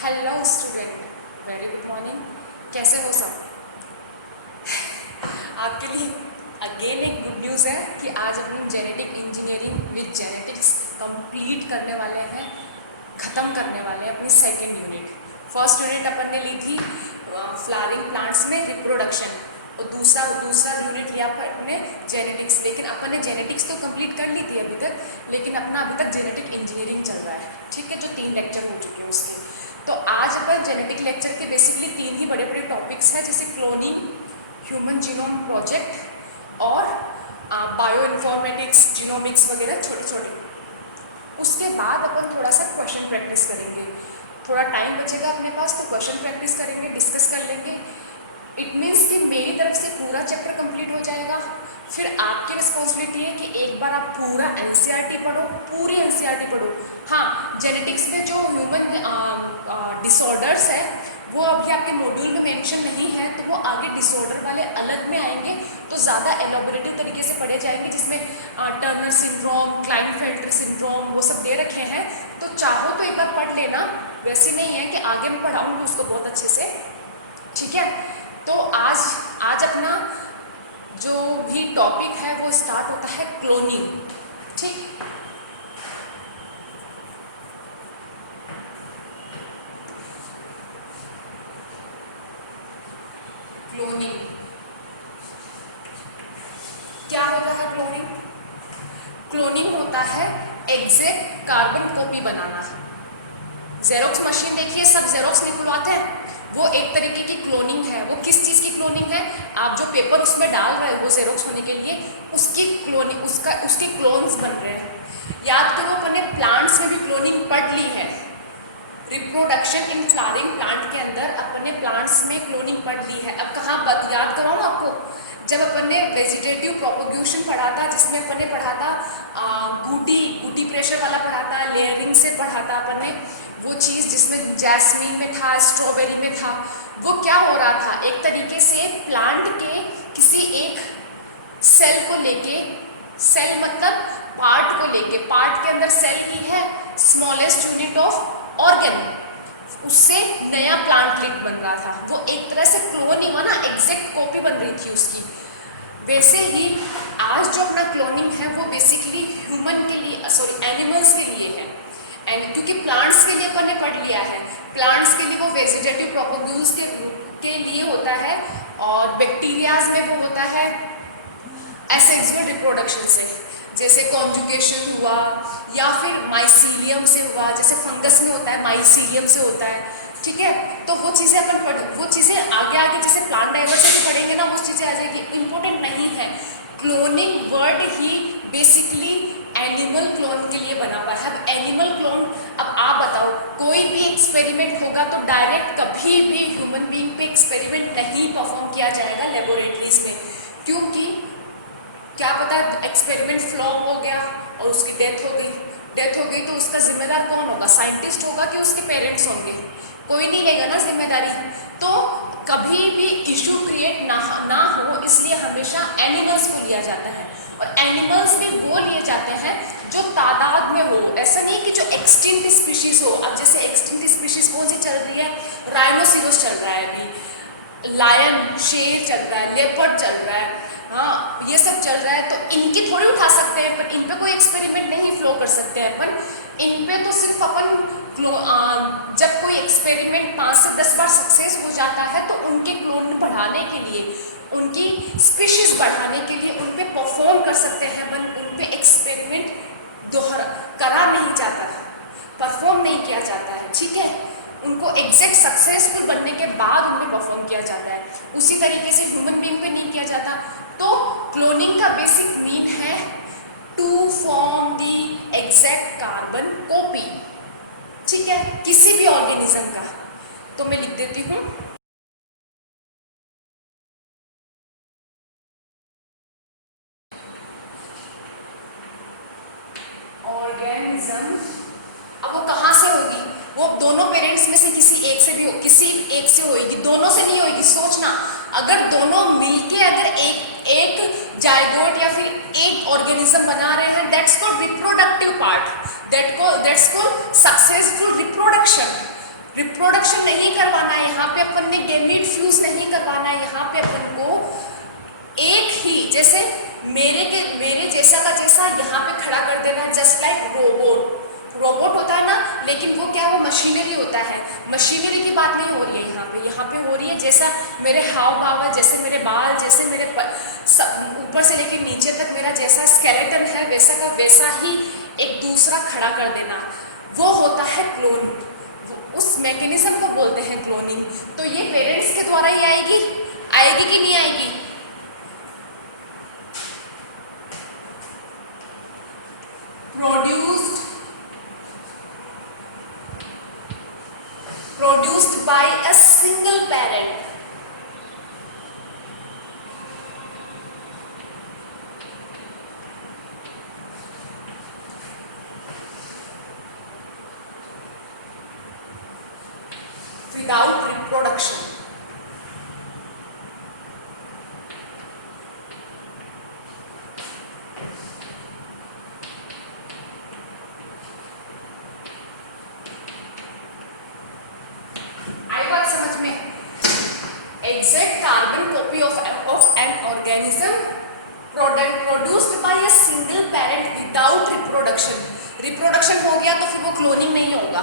Hello student, very good morning. कैसे हो सब? आपके लिए अगेन एक गुड न्यूज़ है कि आज हम genetic engineering with genetics complete करने वाले हैं, ख़त्म करने वाले हैं अपनी सेकेंड यूनिट। फर्स्ट यूनिट अपन ने ली थी फ्लावरिंग प्लांट्स में रिप्रोडक्शन, और दूसरा यूनिट लिया अपन ने जेनेटिक्स। लेकिन अपन ने जेनेटिक्स तो कंप्लीट कर ली थी अभी तक, लेकिन अपना अभी तक जेनेटिक इंजीनियरिंग चल रहा है, ठीक है, जो 3 लेक्चर हो चुके हैं उसके। तो आज अपन जेनेटिक लेक्चर के बेसिकली 3 ही बड़े बड़े टॉपिक्स हैं, जैसे क्लोनिंग, ह्यूमन जीनोम प्रोजेक्ट और बायो इन्फॉर्मेटिक्स, जीनोमिक्स वगैरह छोटे छोटे। उसके बाद अपन थोड़ा सा क्वेश्चन प्रैक्टिस करेंगे, थोड़ा टाइम बचेगा अपने पास तो क्वेश्चन प्रैक्टिस करेंगे, डिस्कस कर लेंगे। इट मीन्स कि मेरी तरफ से पूरा चैप्टर कंप्लीट हो जाएगा। फिर आपकी रिस्पॉन्सिबिलिटी है कि एक बार आप पूरा एनसीईआरटी पढ़ो, पूरी एनसीईआरटी पढ़ो। हाँ, जेनेटिक्स में जो ह्यूमन डिसऑर्डर्स है वो अभी आपके मॉड्यूल में मेंशन नहीं है, तो वो आगे डिसऑर्डर वाले अलग में आएंगे, तो ज़्यादा एलोबरेटिव तरीके से पढ़े जाएंगे, जिसमें टर्नर सिंड्रोम, क्लाइनफेल्टर सिंड्रोम वो सब दे रखे हैं। तो चाहो तो एक बार पढ़ लेना, वैसे नहीं है कि आगे मैं पढ़ाऊँगी उसको बहुत अच्छे से, ठीक है। तो आज अपना जो भी टॉपिक है वो स्टार्ट होता है क्लोनिंग, ठीक। क्लोनिंग क्या होता है? क्लोनिंग होता है एग्जैक्ट कार्बन कॉपी बनाना। जेरोक्स मशीन देखिए, सब जेरोक्स निकलवाते हैं, वो एक तरीके की क्लोनिंग है। वो किस चीज़ की क्लोनिंग है? आप जो पेपर उसमें डाल रहे हो वो जेरोक्स होने के लिए, उसकी क्लोनिंग, उसके क्लोन्स बन रहे हैं। याद करो, अपन ने प्लांट्स में भी क्लोनिंग पढ़ ली है। रिप्रोडक्शन इन फ्लावरिंग प्लांट के अंदर अपन ने प्लांट्स में क्लोनिंग पढ़ ली है। अब कहाँ याद कराऊँ आपको? जब अपन ने वेजिटेटिव प्रोपगेशन पढ़ा था, जिसमें अपन ने पढ़ा था गुटी प्रेशर वाला पढ़ा था, लेयरिंग से पढ़ा था अपन ने वो चीज़, जिसमें जैस्मीन में था, स्ट्रॉबेरी में था। वो क्या हो रहा था, एक तरीके से प्लांट के किसी एक सेल को लेके, सेल मतलब पार्ट को लेके, पार्ट के अंदर सेल ही है, स्मॉलेस्ट यूनिट ऑफ ऑर्गन, उससे नया प्लांट लिंक बन रहा था। वो एक तरह से क्लोनिंग हुआ ना, एग्जैक्ट कॉपी बन रही थी उसकी। वैसे ही आज जो अपना क्लोनिंग है वो बेसिकली ह्यूमन के लिए, सॉरी एनिमल्स के लिए है। एंड क्योंकि प्लांट्स के लिए अपन ने पढ़ लिया है, प्लांट्स के लिए वो वेजिटेटिव प्रोपगेशन के लिए होता है, और बैक्टीरियाज में वो होता है एसेक्सुअल रिप्रोडक्शन से, जैसे कॉन्जुगेशन हुआ, या फिर माइसीलियम से हुआ, जैसे फंगस में होता है माइसीलियम से होता है, ठीक है। तो वो चीज़ें अपन पढ़, वो चीज़ें आगे आगे जैसे प्लांट डाइवर्सिटी पढ़ेंगे ना, वो चीज़ें आ जाएगी। इंपॉर्टेंट नहीं है, क्लोनिंग वर्ड ही बेसिकली एनिमल क्लोन के लिए बना हुआ है। अब एनिमल क्लोन, अब आप बताओ, कोई भी एक्सपेरिमेंट होगा तो डायरेक्ट कभी भी ह्यूमन बीइंग पे एक्सपेरिमेंट नहीं परफॉर्म किया जाएगा लेबोरेटरीज में, क्योंकि क्या पता एक्सपेरिमेंट फ्लॉप हो गया और उसकी डेथ हो गई तो उसका जिम्मेदार कौन होगा? साइंटिस्ट होगा कि उसके पेरेंट्स होंगे? कोई नहीं लेगा ना जिम्मेदारी। तो कभी भी इशू क्रिएट ना हो, इसलिए हमेशा एनिमल्स को लिया जाता है, और एनिमल्स भी वो लिए जाते हैं जो तादाद में हो। ऐसा नहीं कि जो एक्सटिंक्ट स्पीशीज हो। अब जैसे एक्सटिंक्ट स्पीशीज कौन सी चल रही है? राइनोसिरोस चल रहा है अभी, लायन, शेर चल रहा है, लेपर्ड चल रहा है, हाँ ये सब चल रहा है। तो इनकी थोड़ी उठा सकते हैं, पर इन पे कोई एक्सपेरिमेंट नहीं फ्लो कर सकते हैं अपन। इन पे तो सिर्फ अपन जब कोई एक्सपेरिमेंट 5 से 10 बार सक्सेस हो जाता है तो उनके क्लोन बढ़ाने के लिए, उनकी स्पीशीज बढ़ाने के लिए उन पे परफॉर्म कर सकते हैं अपन। उन पे एक्सपेरिमेंट करा नहीं जाता है, परफॉर्म नहीं किया जाता है, ठीक है। उनको एग्जैक्ट सक्सेसफुल बनने के बाद उनमें परफॉर्म किया जाता है। उसी तरीके से ह्यूमन बीइंग पे नहीं किया जाता। तो क्लोनिंग का बेसिक मीन है to form the exact carbon copy, ठीक है, किसी भी ऑर्गेनिज्म का। तो मैं लिख देती हूँ, ऑर्गेनिज्म। अब वो कहाँ से होगी? वो दोनों पेरेंट्स में से किसी एक से भी हो, किसी एक से होगी, दोनों से नहीं होगी। सोचना, अगर दोनों मिलके अगर एक जाइगोट या फिर एक ऑर्गेनिज्म बना रहे हैं, that's called reproductive part, that's called successful reproduction. Reproduction नहीं करवाना है, यहाँ पे अपन ने गैमीट फ्यूज नहीं करवाना है, यहाँ पे अपन को एक ही जैसे मेरे जैसा का जैसा यहाँ पे खड़ा कर देना, जस्ट लाइक रोबोट होता है ना, लेकिन वो क्या है, वो मशीनरी होता है। मशीनरी की बात नहीं हो रही है यहाँ पे हो रही है जैसा मेरे हाव भाव है, जैसे मेरे बाल, जैसे मेरे ऊपर से लेकर नीचे तक मेरा जैसा स्केलेटन है वैसा का वैसा ही एक दूसरा खड़ा कर देना, वो होता है क्लोन। उस मैकेनिज्म को बोलते हैं क्लोनिंग। तो ये पेरेंट्स के द्वारा ही आएगी कि नहीं आएगी? Produced by a single parent. Without reproduction. Exact carbon copy of an organism produced by a single parent without reproduction. Reproduction हो गया तो फिर वो क्लोनिंग नहीं होगा,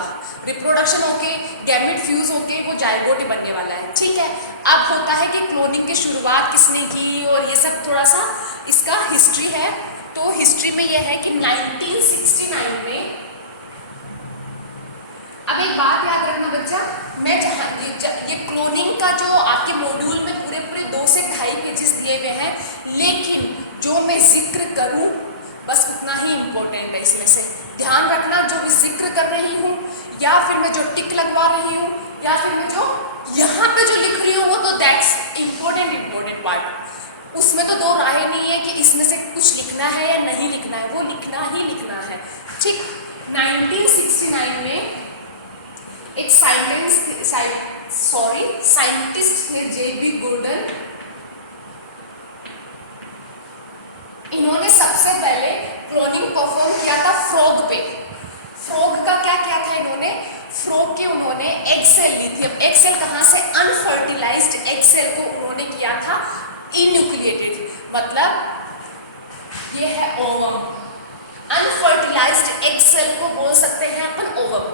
रिप्रोडक्शन होके गैमेट फ्यूज होके वो जाइगोट ही बनने वाला है। ठीक है, अब होता है कि क्लोनिंग की शुरुआत किसने की और ये सब थोड़ा सा इसका हिस्ट्री है। तो हिस्ट्री में ये है कि 1969 में, अब एक बात याद रखना बच्चा, मैं जहाँ ये क्लोनिंग का जो आपके मॉड्यूल में पूरे 2 से 2.5 पेजेस दिए हुए हैं, लेकिन जो मैं जिक्र करूँ बस उतना ही इम्पोर्टेंट है। इसमें से ध्यान रखना, जो मैं जिक्र कर रही हूँ या फिर मैं जो टिक लगवा रही हूँ या फिर मैं जो यहाँ पे जो लिख रही हूँ वो तो दैट्स इम्पोर्टेंट पार्ट। उसमें तो 2 राहें नहीं है कि इसमें से कुछ लिखना है या नहीं लिखना है, वो लिखना ही लिखना है। ठीक, 1969 में एक साइंटिस्ट थे J.B. गुर्डन, इन्होंने सबसे पहले क्लोनिंग परफॉर्म किया था फ्रॉग पे। फ्रॉग का क्या किया था इन्होंने, फ्रॉग के उन्होंने एग सेल ली थी। अब एग सेल कहाँ से, अनफर्टिलाइज्ड एग सेल को उन्होंने किया था इन्यूक्लिएटेड, मतलब ये है ओवम। अनफर्टिलाइज्ड एग सेल को बोल सकते हैं अपन ओवम।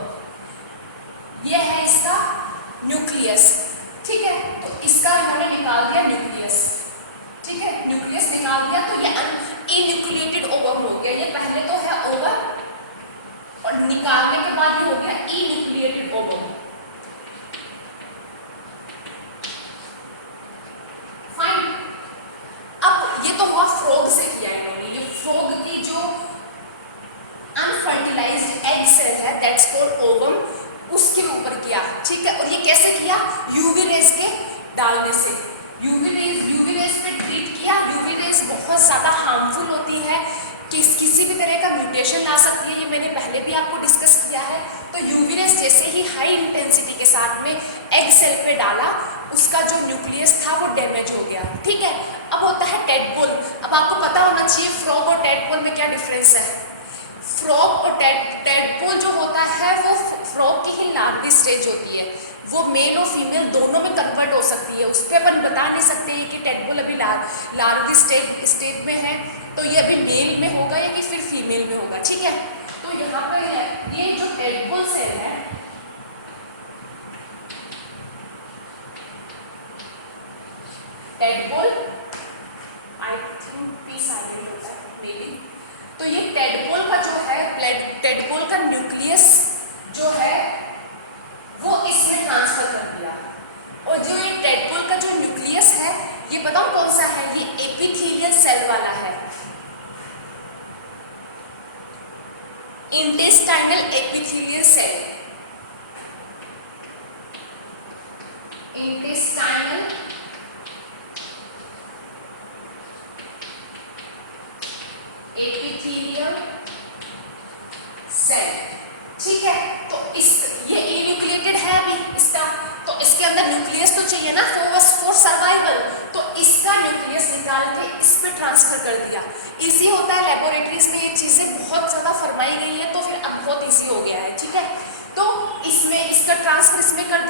ये है इसका न्यूक्लियस। ठीक है, तो इसका इन्होंने निकाल दिया न्यूक्लियस। ठीक है, न्यूक्लियस निकाल दिया तो ये इन्यूक्लिएटेड ओवम हो गया। ये पहले तो है ओवम और निकालने के बाद ये हो गया इन्यूक्लिएटेड ओवम। फाइन, अब ये तो हुआ फ्रॉग से किया इन्होंने। ये फ्रॉग की जो अनफर्टिलाइज्ड एग सेल है दैट्स कॉल्ड ओवम, उसके ऊपर किया। ठीक है, और ये कैसे किया, यूवी रेज के डालने से। यूवी रेज पे ट्रीट किया। यूवी रेज बहुत ज़्यादा हार्मफुल होती है, किसी भी तरह का म्यूटेशन ला सकती है, ये मैंने पहले भी आपको डिस्कस किया है। तो यूवी रेज जैसे ही हाई इंटेंसिटी के साथ में एग सेल पे डाला, उसका जो न्यूक्लियस था वो डैमेज हो गया। ठीक है, अब होता है टेडपोल। अब आपको पता होना चाहिए फ्रॉग और टेडपोल में क्या डिफरेंस है। फ्रॉग और टेडपोल जो होता है वो फ्रॉग की ही लार्वी स्टेज होती है, वो मेल और फीमेल दोनों में कन्वर्ट हो सकती है। उस पर अपन बता नहीं सकते कि टेडपोल अभी लार्वी स्टेज में है तो ये अभी मेल में होगा या कि फिर फीमेल में होगा। ठीक है, तो यहाँ पर है ये जो टेडपोल सेल है, tadpole I think P silent होता है मे बी। तो ये टेडपोल का जो है, टेडपोल का न्यूक्लियस जो है वो इसमें ट्रांसफर कर दिया। और जो ये टेडपोल का जो न्यूक्लियस है ये बताओ कौन सा है, ये एपिथेलियल सेल वाला है, intestinal epithelial cell. Intestinal epithelial cell. ठीक है, तो ये इन्यूक्लिएटेड है अभी इसका, तो इसके अंदर न्यूक्लियस तो चाहिए ना फॉर सर्वाइवल, तो इसका न्यूक्लियस निकाल के इस पे ट्रांसफर कर दिया। इजी होता है, लेबोरेटरीज में ये चीजें बहुत ज्यादा फरमाई गई है तो फिर अब बहुत इजी हो गया है। ठीक है, तो इसमें इसका ट्रांसफर इसमें कर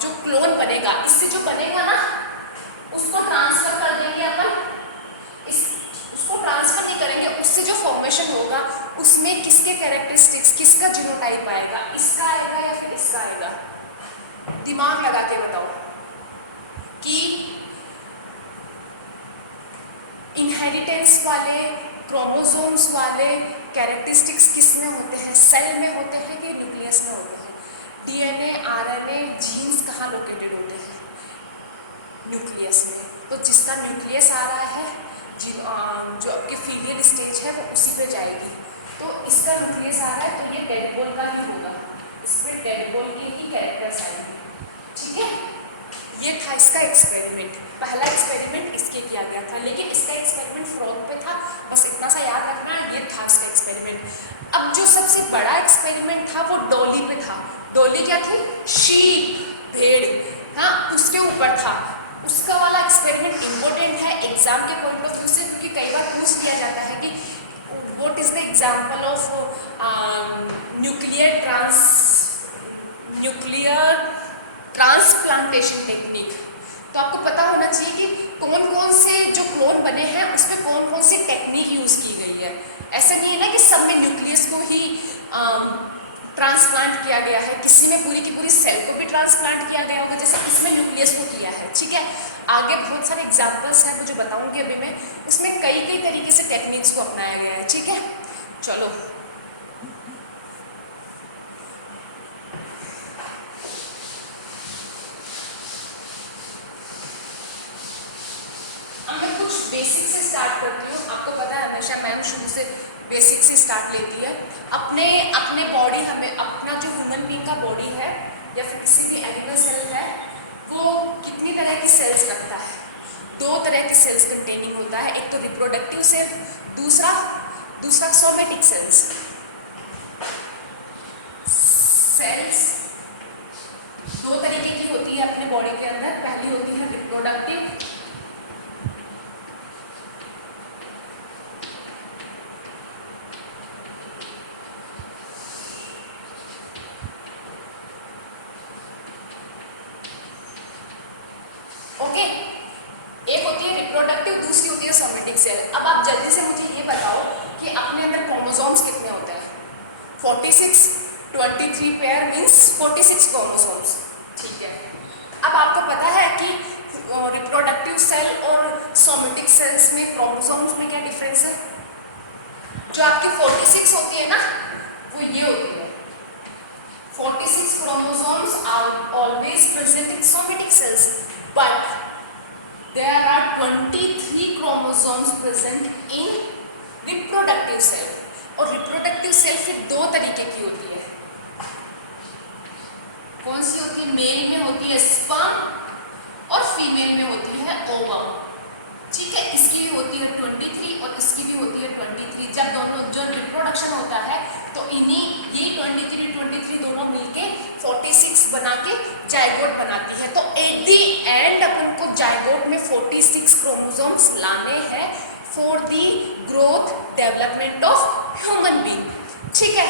जो क्लोन बनेगा, इससे जो बनेगा ना उसको ट्रांसफर कर देंगे अपन, उसको ट्रांसफर नहीं करेंगे, उससे जो फॉर्मेशन होगा उसमें किसके कैरेक्टरिस्टिक्स, किसका जीनोटाइप आएगा, इसका आएगा या फिर इसका आएगा? दिमाग लगा के बताओ कि इनहेरिटेंस वाले क्रोमोसोम्स वाले कैरेक्टरिस्टिक्स किस में होते हैं, सेल में होते हैं कि न्यूक्लियस में होते हैं? डीएनए, आरएनए, जीन्स कहाँ लोकेटेड होते हैं? न्यूक्लियस में। तो जिसका न्यूक्लियस आ रहा है, जो आपकी फीलियल स्टेज है वो उसी पे जाएगी। तो इसका न्यूक्लियस आ रहा है तो ये डेड बॉल का ही होगा, इस पर डेड बॉल के ही कैरेक्टर्स आएंगे, ठीक है। ये था इसका एक्सपेरिमेंट, पहला एक्सपेरिमेंट इसके किया गया था, लेकिन इसका एक्सपेरिमेंट फ्रॉग पे था, बस इतना सा याद रखना है, ये था इसका एक्सपेरिमेंट। अब जो सबसे बड़ा एक्सपेरिमेंट था वो डॉली पे था। डॉली क्या थी? शीप, भेड़, हाँ, उसके ऊपर था। उसका वाला एक्सपेरिमेंट इम्पोर्टेंट है एग्जाम के पॉइंट ऑफ व्यू से, क्योंकि कई बार पूछ लिया जाता है कि what is the example of nuclear transplantation technique. तो आपको पता होना चाहिए कि कौन कौन से जो क्लोन बने हैं उसमें कौन कौन सी टेक्निक यूज की गई है। ऐसा नहीं है ना कि सब में न्यूक्लियस को ही ट्रांसप्लांट किया गया है, किसी में पूरी की पूरी सेल को भी ट्रांसप्लांट किया गया होगा, जैसे इसमें न्यूक्लियस को किया है, ठीक है। आगे बहुत सारे एग्जाम्पल्स हैं मुझे बताऊंगी अभी मैं, उसमें कई कई तरीके से टेक्निक्स को अपनाया गया है, ठीक है। चलो अब मैं कुछ बेसिक से स्टार्ट करती हूँ। आपको पता है हमेशा मैम शुरू से बेसिक से स्टार्ट लेती है। अपने बॉडी, हमें अपना जो ह्यूमन बीइंग का बॉडी है या फिर किसी भी एनिमल सेल है वो कितनी तरह की सेल्स रखता है? 2 तरह की सेल्स कंटेनिंग होता है, एक तो रिप्रोडक्टिव सेल, दूसरा सोमेटिक सेल्स। सेल्स 2 तरीके की होती है अपने बॉडी के अंदर, पहली होती है रिप्रोडक्टिव, ओके, एक होती है रिप्रोडक्टिव, दूसरी होती है सोमेटिक सेल। अब आप जल्दी से मुझे ये बताओ कि अपने अंदर क्रोमोसोम्स कितने होते हैं? 46, 23 पेयर मीन्स 46 क्रोमोसोम्स, ठीक है। अब आपको पता है कि रिप्रोडक्टिव सेल और सोमेटिक सेल्स में क्रोमोसोम्स में क्या डिफरेंस है? जो आपकी 46 होती है ना वो ये होती है, 46 chromosomes are always present in somatic cells, but there are 23 chromosomes present in reproductive cell. और reproductive cell फिर 2 तरीके की होती है। कौन सी होती है? मेल में होती है स्पर्म और फीमेल में होती है ओवम, ठीक है। इसकी भी होती है 23 और इसकी भी होती है 23। जब दोनों जो रिप्रोडक्शन होता है तो इन्हीं ये 23 दोनों मिलके 46 बना के जाइगोट बनाती है। तो एट द एंड अपन को जाइगोट में 46 क्रोमोसोम्स लाने हैं for the growth development of human being, ठीक है।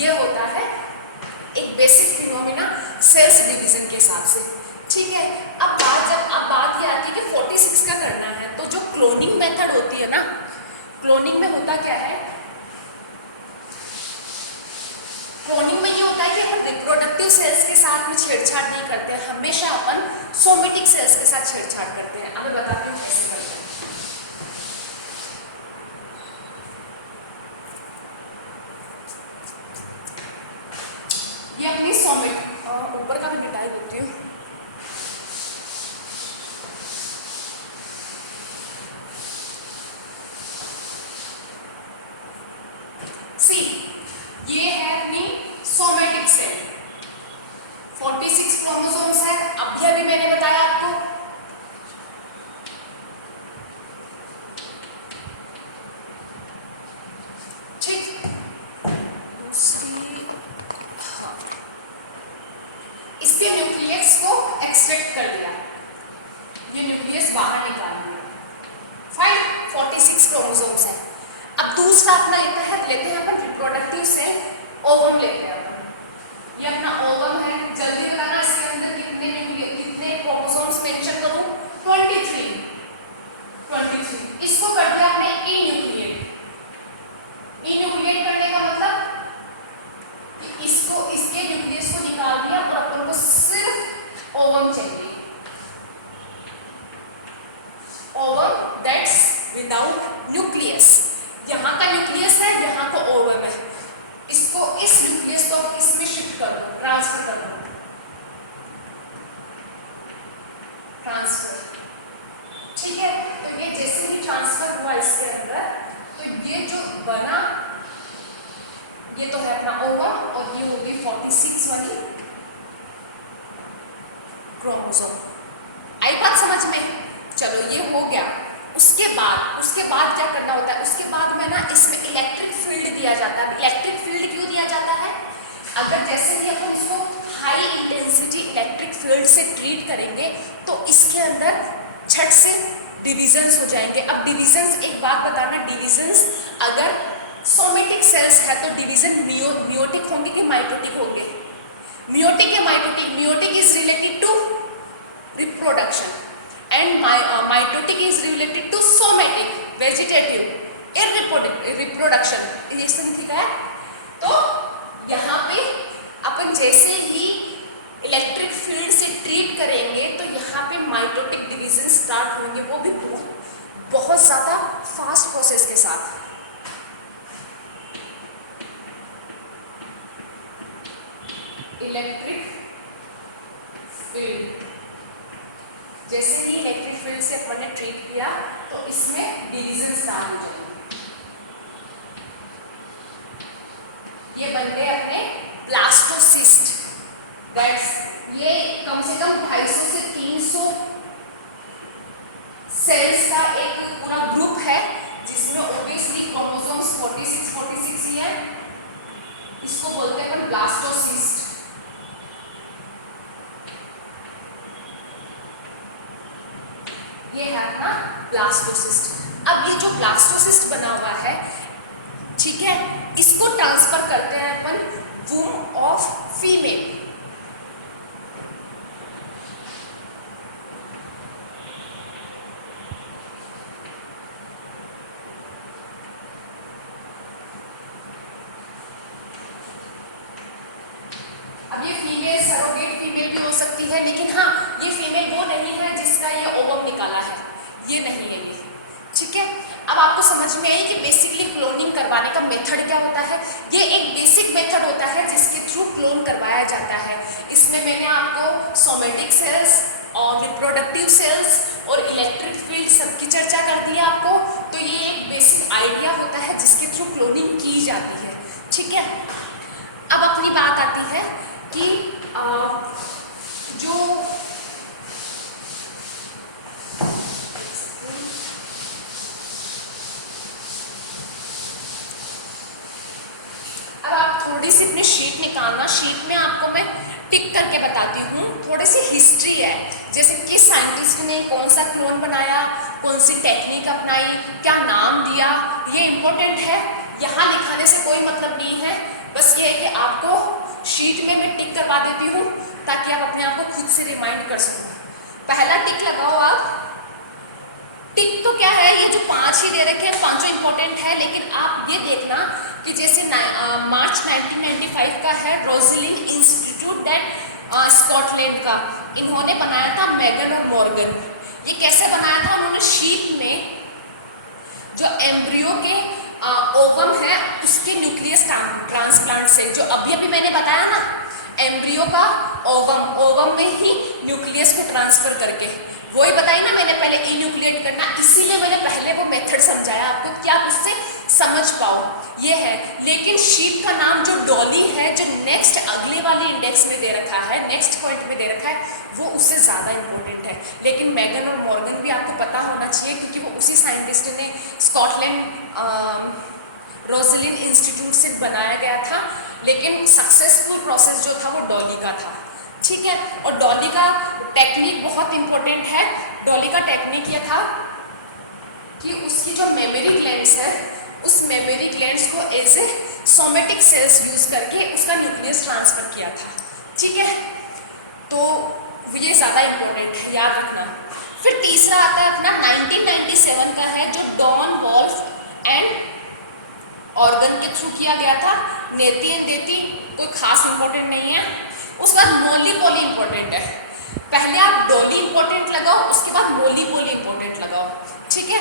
ये होता है एक बेसिक फिनोमिना सेल्स डिवीजन के हिसाब से, ठीक है। अब बात ये आती है कि 46 का करना है, तो जो क्लोनिंग मेथड होती है ना, क्लोनिंग में होता क्या है? क्लोनिंग में ये होता है कि अपन रिप्रोडक्टिव सेल्स के साथ में छेड़छाड़ नहीं करते हैं, हमेशा अपन सोमेटिक सेल्स के साथ छेड़छाड़ करते हैं। अब मैं बताती हूँ कैसे करते हैं। ये अपनी सोमेटिक ऊपर का भी मिटाई देती हूँ। सी, ये है अपनी सोमेटिक सेल, 46 क्रोमोसोम्स है। अभी मैंने बताया आपको, ठीक। दूसरी, हाँ, इसके न्यूक्लियस को एक्सट्रैक्ट कर दिया, ये न्यूक्लियस बाहर निकाल दिया, फाइन, 46 क्रोमोसोम्स है। अब दूसरा अपना लेते हैं अपन रिप्रोडक्टिव सेल, ओवम लेते हैं अपन। ये अपना ओवम है, जल्दी बताना इसके अंदर की यहाँ का न्यूक्लियस है, यहाँ को ओवम है, इसको इस न्यूक्लियस को इसमें शिफ्ट कर दो, ट्रांसफर कर दो, ट्रांसफर। ठीक है, तो ये जैसे ही ट्रांसफर हुआ इसके अंदर, तो ये जो बना, ये तो है अपना ओवम और ये हो गई 46 वाली क्रोमोसोम। आई बात समझ में? चलो ये हो गया। उसके बाद क्या करना होता है? उसके बाद में ना इसमें इलेक्ट्रिक फील्ड दिया जाता है। इलेक्ट्रिक फील्ड क्यों दिया जाता है? अगर जैसे कि अपन इसको हाई इंटेंसिटी इलेक्ट्रिक फील्ड से ट्रीट करेंगे तो इसके अंदर झट से डिविजन्स हो जाएंगे। अब डिविजन्स, एक बात बताना, डिविजन्स अगर सोमेटिक सेल्स है तो डिवीजन मियोटिक होंगे कि माइटोटिक होंगे? मियोटिक या mitotic? Meiotic is related to reproduction and mitotic is related to somatic, vegetative, reproduction. ये सब ठीक है? तो यहाँ पे अपन जैसे ही इलेक्ट्रिक फील्ड से ट्रीट करेंगे तो यहाँ पे माइटोटिक डिवीजन स्टार्ट होंगे, वो भी बहुत ज़्यादा फास्ट प्रोसेस के साथ। इलेक्ट्रिक फील्ड, जैसे ही इलेक्ट्रिक फील्ड से अपन ने ट्रीट किया तो इसमें डिवीजन स्टार्ट हो जाएगा। ये बन गए अपने ब्लास्टोसिस्ट। दैट्स, ये कम से कम 250 से 300 सेल्स का एक पूरा ग्रुप है जिसमें ओबियसली क्रोमोसोम्स 46 ही है। इसको बोलते हैं अपन ब्लास्टोसिस्ट। ये है अपना ब्लास्टोसिस्ट। अब ये जो ब्लास्टोसिस्ट बना हुआ है, ठीक है, इसको ट्रांसफर करते हैं अपन वूम ऑफ फीमेल। अब ये फीमेल सरोगेट फीमेल भी हो सकती है, लेकिन हाँ, ये फीमेल वो नहीं है जिसका ये ओवम निकाला है, ये नहीं है ये। ठीक है, अब आपको समझ में आई कि बेसिकली क्लोनिंग करवाने का मेथड क्या होता है। ये एक बेसिक मेथड होता है जिसके थ्रू क्लोन करवाया जाता है। इसमें मैंने आपको सोमेटिक सेल्स और रिप्रोडक्टिव सेल्स और इलेक्ट्रिक फील्ड सबकी चर्चा कर दी है आपको। तो ये एक बेसिक आइडिया होता है जिसके थ्रू क्लोनिंग की जाती है। ठीक है, अब अपनी बात आती है कि जो अब आप थोड़ी सी अपनी शीट निकालना। शीट में आपको मैं टिक करके बताती हूँ, थोड़ी सी हिस्ट्री है, जैसे किस साइंटिस्ट ने कौन सा क्लोन बनाया, कौन सी टेक्निक अपनाई, क्या नाम दिया, ये इम्पोर्टेंट है। यहाँ लिखाने से कोई मतलब नहीं है, बस ये है कि आपको शीट में मैं टिक करवा देती हूँ ताकि आप अपने आप को खुद से रिमाइंड कर सको। पहला टिक लगाओ आप। टिक तो क्या है, ये जो 5 ही दे रखे हैं, पांचों इंपॉर्टेंट है, लेकिन आप ये देखना कि जैसे मार्च 1995 का है रोजलिन इंस्टीट्यूट दैट स्कॉटलैंड का, इन्होंने बनाया था मैगन और मॉर्गन। ये कैसे बनाया था? उन्होंने शीट में जो एम्ब्रियो के ओवम है उसके न्यूक्लियस ट्रांसप्लांट से, जो अभी मैंने बताया ना, एम्ब्रियो का ओवम में ही न्यूक्लियस को ट्रांसफर करके, वही बताई ना मैंने पहले, इन्यूक्लिएट करना। इसीलिए मैंने पहले वो मेथड समझाया आपको कि आप उससे समझ पाओ, ये है। लेकिन शीट का नाम जो डॉली है, जो नेक्स्ट अगले वाले इंडेक्स में दे रखा है, नेक्स्ट पॉइंट में दे रखा है, वो उससे ज़्यादा इंपॉर्टेंट है। लेकिन मैगन और मॉर्गन भी आपको पता होना चाहिए क्योंकि वो उसी साइंटिस्ट ने स्कॉटलैंड रोजलिन इंस्टीट्यूट से बनाया गया था, लेकिन सक्सेसफुल प्रोसेस जो था वो डॉली का था। ठीक है, और डॉली का टेक्निक बहुत इंपॉर्टेंट है। डॉली का टेक्निक ये था कि उसकी जो मेमोरी ग्लैंड्स है, उस मेमोरी ग्लैंड्स को as a somatic cells use करके उसका न्यूक्लियस ट्रांसफर किया था। ठीक है, तो ये ज़्यादा इंपॉर्टेंट है, याद रखना। फिर तीसरा आता है अपना 1997 का है, जो डॉन वॉल्फ एंड ऑर्गन के थ्रू किया गया था। नेती एंड देती कोई खास इंपॉर्टेंट नहीं है। उसके बाद मोली पोली इंपॉर्टेंट है। पहले आप डॉली इंपॉर्टेंट लगाओ, उसके बाद मोली पोली इंपॉर्टेंट लगाओ। ठीक है,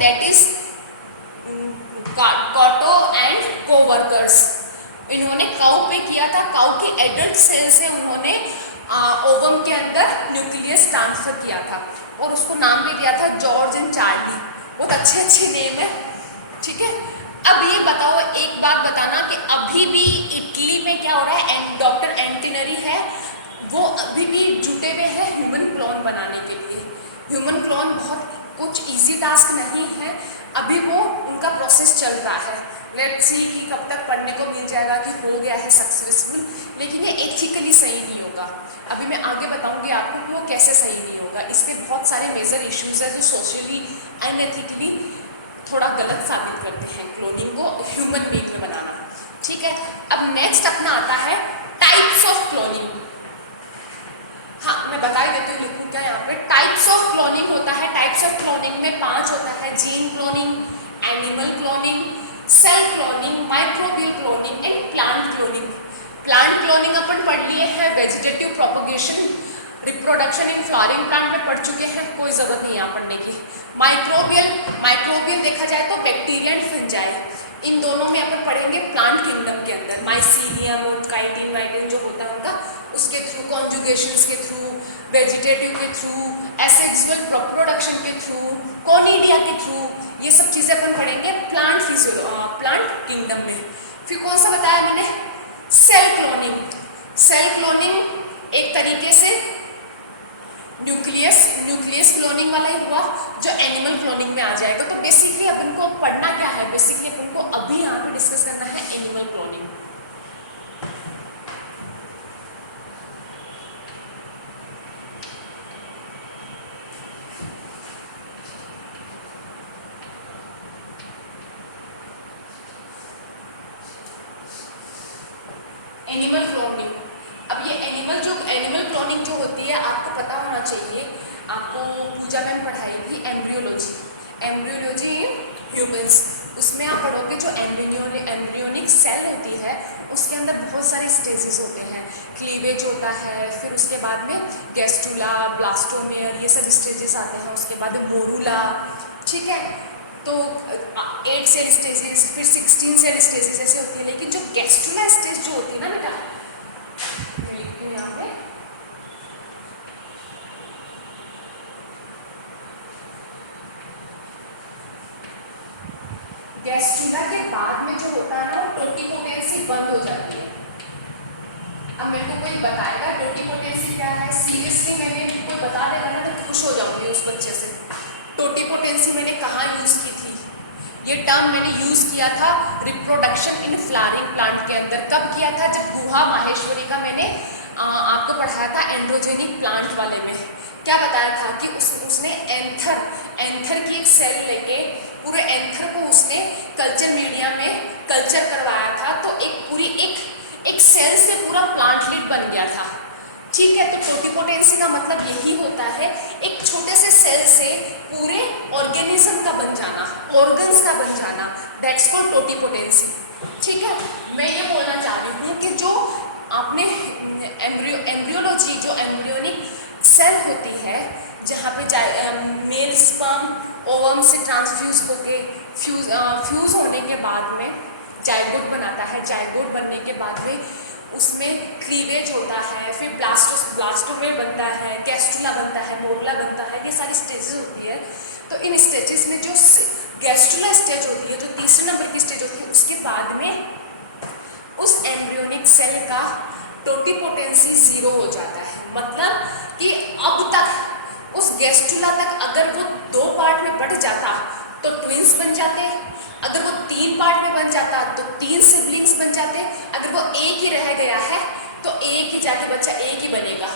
दैट इज कॉटो एंड कोवर्कर्स। इन्होंने काउ पे किया था, काउ के एडल्ट सेल से उन्होंने ओवम के अंदर न्यूक्लियस ट्रांसफर किया था और उसको नाम भी दिया था जॉर्ज एंड चार्ली। बहुत अच्छे अच्छे नेम है, ठीक है। अब ये बताओ, एक बात बताना कि अभी भी इटली में क्या हो रहा है, डॉक्टर एंटिनरी है वो अभी भी जुटे हुए हैं ह्यूमन क्लोन बनाने के लिए। ह्यूमन क्लोन बहुत कुछ इजी टास्क नहीं है, अभी वो उनका प्रोसेस चल रहा है। लेट्स सी कि कब तक पढ़ने को मिल जाएगा कि हो गया है सक्सेसफुल, लेकिन ये एथिकली सही नहीं होगा। अभी मैं आगे बताऊंगी आपको कि वो कैसे सही नहीं होगा। इसमें बहुत सारे मेजर इश्यूज है जो सोशली एंड एथिकली थोड़ा गलत साबित करते हैं क्लोनिंग को ह्यूमन बीइंग में बनाना, ठीक है। अब नेक्स्ट अपना आता है टाइप्स ऑफ क्लोनिंग। हाँ, मैं बता ही देती हूँ, लिखूँ क्या यहाँ पे। टाइप्स ऑफ क्लोनिंग होता है, टाइप्स ऑफ क्लोनिंग में 5 होता है: gene cloning, animal cloning, cell cloning, microbial cloning and plant cloning. Plant cloning अपन पढ़ लिए हैं, vegetative propagation, reproduction in flowering plant में पढ़ चुके हैं, कोई जरूरत नहीं यहाँ पढ़ने की। माइक्रोबियल देखा जाए तो बैक्टीरिया एंड फंजाई, इन दोनों में अपन पढ़ेंगे प्लांट किंगडम के अंदर। माइसीनियम, काइटिन वाइटिन जो होता है उनका, उसके थ्रू, कॉन्जुगेशंस के थ्रू, वेजिटेटिव के थ्रू, एसेक्सुअल प्रोडक्शन के थ्रू, कोनिडिया के थ्रू, ये सब चीजें अपन पढ़ेंगे प्लांट किंगडम में। फिर कौन सा बताया मैंने, सेल क्लोनिंग। सेल क्लोनिंग एक तरीके से न्यूक्लियस क्लोनिंग वाला ही हुआ जो एनिमल क्लोनिंग में आ जाएगा। तो बेसिकली अपन को पढ़ना क्या है, बेसिकली अपन को अभी यहाँ पे डिस्कस करना है एनिमल क्लोनिंग। एनिमल क्लोनिंग, अब ये एनिमल क्लोनिंग जो होती है आपको पता होना चाहिए, आपको पूजा में पढ़ाई थी एम्ब्रियोलॉजी इन ह्यूमंस। उसमें आप पढ़ोगे जो एम्ब्रियोनिक सेल होती है उसके अंदर बहुत सारे स्टेजेस होते हैं। क्लीवेज होता है, फिर उसके बाद में गैस्ट्रुला, ब्लास्टोमेयर, ये सब स्टेजेस आते हैं। उसके बाद मोरूला, ठीक है। तो 8 सेल स्टेजेस, फिर 16 सेल स्टेजेस ऐसे होती है। लेकिन जो गैस्ट्रुला स्टेज जो होती है ना बेटा, मैं लिखती हूँ यहाँ पे, गैस्ट्रुला के बाद में जो होता है ना वो टोटिपोटेंसी बंद हो जाती है। अब मेरे को कोई बताएगा टोटिपोटेंसी क्या है? सीरियसली मैंने कोई बता देगा ना तो खुश हो जाऊंगी उस बच्चे से। टोटिपोटेंसी मैंने कहाँ यूज की थी? ये टर्म मैंने यूज किया था रिप्रोडक्शन इन फ्लावरिंग प्लांट के अंदर। कब किया था? जब गुहा माहेश्वरी का मैंने आपको पढ़ाया था एंड्रोजेनिक प्लांट वाले में। क्या बताया था कि उसने एंथर की एक सेल लेके पूरे एंथर को उसने कल्चर मीडिया में कल्चर करवाया था। तो एक सेल से पूरा प्लांटलेट बन गया था, ठीक है। तो टोटिपोटेंसी का मतलब यही होता है, एक छोटे से सेल से पूरे ऑर्गेनिज्म का बन जाना, ऑर्गन्स का बन जाना, दैट्स कॉल्ड टोटिपोटेंसी, ठीक है। मैं ये बोलना चाह रही हूँ कि जो आपने एम्ब्रियोलॉजी, जो एम्ब्रियोनिक सेल होती है जहाँ पे मेल स्पर्म ओवम से ट्रांसफ्यूज होके फ्यूज होने के बाद में जाइगोट बनाता है। जाइगोट बनने के बाद में उसमें क्लीवेज होता है, फिर ब्लास्टोमेर बनता है, गैस्ट्रुला बनता है, मोरूला बनता है, ये सारी स्टेजेस होती है। तो इन स्टेजेस में जो गैस्ट्रुला स्टेज होती है, जो तीसरे नंबर की स्टेज होती है, उसके बाद में उस एम्ब्रियोनिक सेल का टोटिपोटेंसी 0 हो जाता है। मतलब कि अब तक उस गैस्ट्रुला तक अगर वो 2 पार्ट में बढ़ जाता तो ट्विंस बन जाते, अगर वो 3 पार्ट में बन जाता तो 3 सिबलिंग्स बन जाते, अगर वो एक ही रह गया है तो एक ही जाके बच्चा एक ही बनेगा।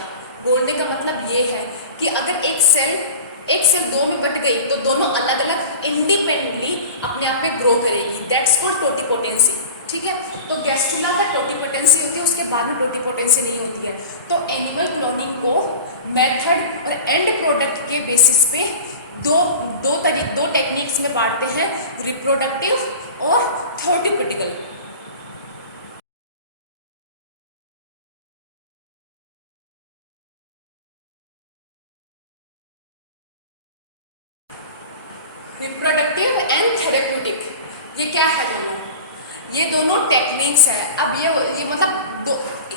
बोलने का मतलब ये है कि अगर एक सेल 2 में बट गई तो दोनों अलग अलग इंडिपेंडेंटली अपने आप में ग्रो करेगी, दैट्स कॉल्ड टोटिपोटेंसी, ठीक है। तो गैस्ट्रुला तक टोटिपोटेंसी होती है, उसके बाद में टोटिपोटेंसी नहीं होती है। तो एनिमल क्लोनिंग को मेथड और एंड प्रोडक्ट के बेसिस पे दो टेक्निक्स में बांटते हैं, रिप्रोडक्टिव और थ्योरेटिकल। रिप्रोडक्टिव एंड थेरेप्यूटिक, ये क्या है दोनों? ये दोनों टेक्निक्स है। अब ये मतलब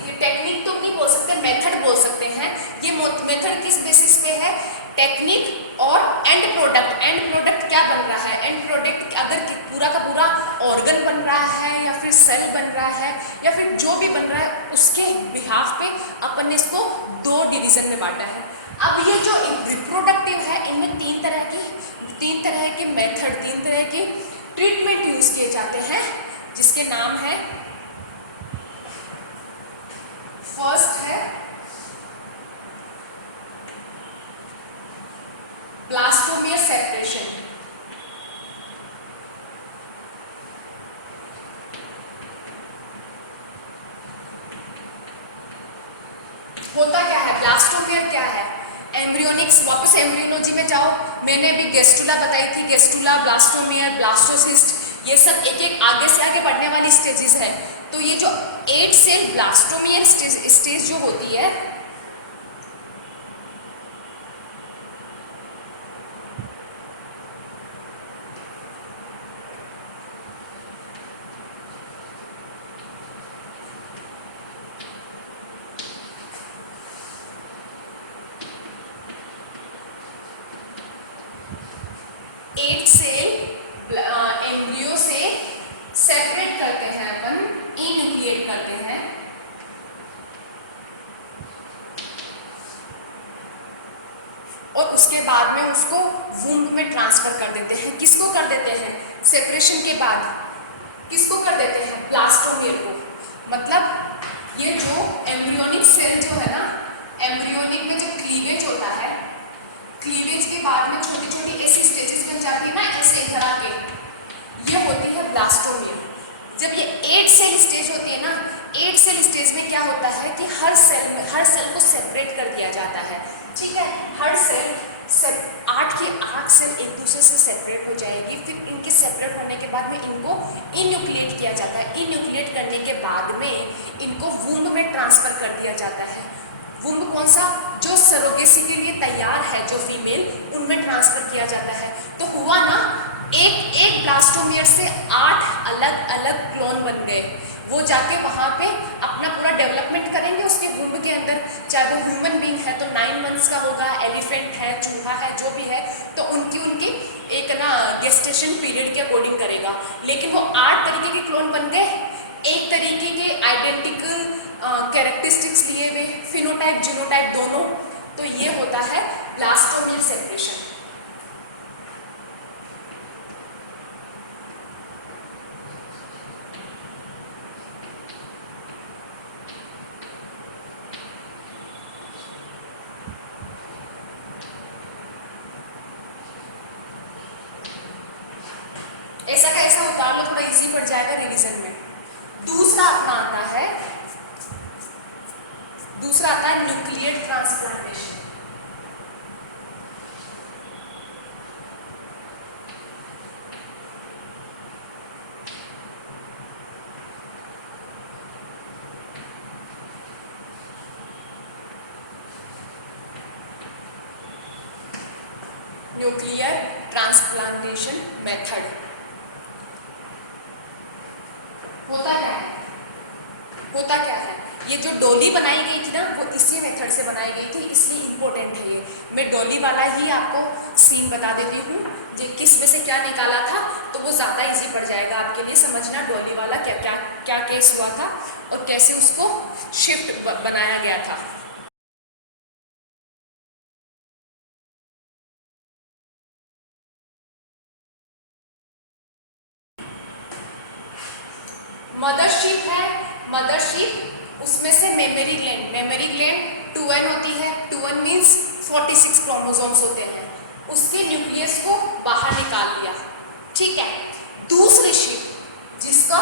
ये टेक्निक तो नहीं बोल सकते, मेथड बोल सकते हैं। ये मेथड किस बेसिस पे है? टेक्निक और एंड प्रोडक्ट। एंड प्रोडक्ट क्या बन रहा है? एंड प्रोडक्ट अगर पूरा का पूरा ऑर्गन बन रहा है या फिर सेल बन रहा है या फिर जो भी बन रहा है, उसके बिहाफ पे अपन ने इसको दो डिवीजन में बांटा है। अब ये जो रिप्रोडक्टिव है, इनमें तीन तरह के मेथड, तीन तरह के ट्रीटमेंट यूज किए जाते हैं, जिसके नाम है, फर्स्ट है ब्लास्टोमियर सेपरेशन। होता क्या है? ब्लास्टोमियर क्या है? एम्ब्रियोनिक्स, वापस एम्ब्रियोलॉजी में जाओ, मैंने अभी गेस्टुला बताई थी, गेस्टुला, ब्लास्टोमियर, ब्लास्टोसिस्ट, ये सब एक एक आगे से आगे बढ़ने वाली स्टेजेस है। तो ये जो 8 सेल ब्लास्टोमियर स्टेज जो होती है, एक सेल एम्ब्रियो से सेपरेट करते हैं अपन, इन्यूक्लिएट करते हैं, और उसके बाद में उसको वुंड में ट्रांसफर कर देते हैं। किसको कर देते हैं? सेपरेशन के बाद किसको कर देते हैं? ब्लास्टोमियर को। मतलब ये जो एम्ब्रियोनिक सेल जो है ना, एम्ब्रियोनिक में जो क्लीवेज होता है, क्लीवेज के बाद में छोटी छोटी ऐसी स्टेजेस बन जाती है ना, ऐसे इधर आके, ये होती है ब्लास्टोमियर। जब ये 8 सेल स्टेज होती है ना, 8 सेल स्टेज में क्या होता है कि हर सेल को सेपरेट कर दिया जाता है। ठीक है, हर सेल 8 की 8 सेल एक दूसरे से सेपरेट हो जाएगी। फिर इनके सेपरेट होने के बाद में इनको इन्यूक्लिएट किया जाता है। इन्यूक्लिएट करने के बाद में इनको वुंड में ट्रांसफर कर दिया जाता है। वुंड कौन सा? जो सरोगेसी के लिए तैयार है, जो फीमेल, उनमें ट्रांसफर किया जाता है। तो हुआ ना, एक ब्लास्टोमियर से 8 अलग अलग क्लोन बन गए। वो जाके वहाँ पे अपना पूरा डेवलपमेंट करेंगे उसके वुंड के अंदर। चाहे वो ह्यूमन बीइंग है तो 9 मंथ्स का होगा, एलिफेंट है, चूहा है, जो भी है, तो उनकी एक ना गेस्टेशन पीरियड के अकॉर्डिंग करेगा। लेकिन वो 8 तरीके के क्लोन बन गए, एक तरीके के आइडेंटिकल कैरेक्टरिस्टिक्स लिए हुए, फिनोटाइप जीनोटाइप दोनों। तो ये होता है ब्लास्टोमियर सेपरेशन। ऐसा का ऐसा उतार लो, थोड़ा इजी पड़ जाएगा रिवीजन में। दूसरा अपना आता है nuclear transplantation. Nuclear transplantation method होता क्या है? ये जो डोली बनाई गई थी ना, वो इसी मेथड से बनाई गई थी, इसलिए इम्पोर्टेंट है ये। मैं डोली वाला ही आपको सीन बता देती हूँ, ये किस में से क्या निकाला था, तो वो ज़्यादा इजी पड़ जाएगा आपके लिए समझना। डोली वाला क्या क्या क्या केस हुआ था और कैसे उसको शिफ्ट बनाया गया था। मदरशिप है, मदरशिप, उसमें से मेमरी ग्लैंड 2n होती है। 2n मीन्स 46 क्रोमोसोम्स होते हैं। उसके न्यूक्लियस को बाहर निकाल लिया। ठीक है, दूसरी शिप जिसका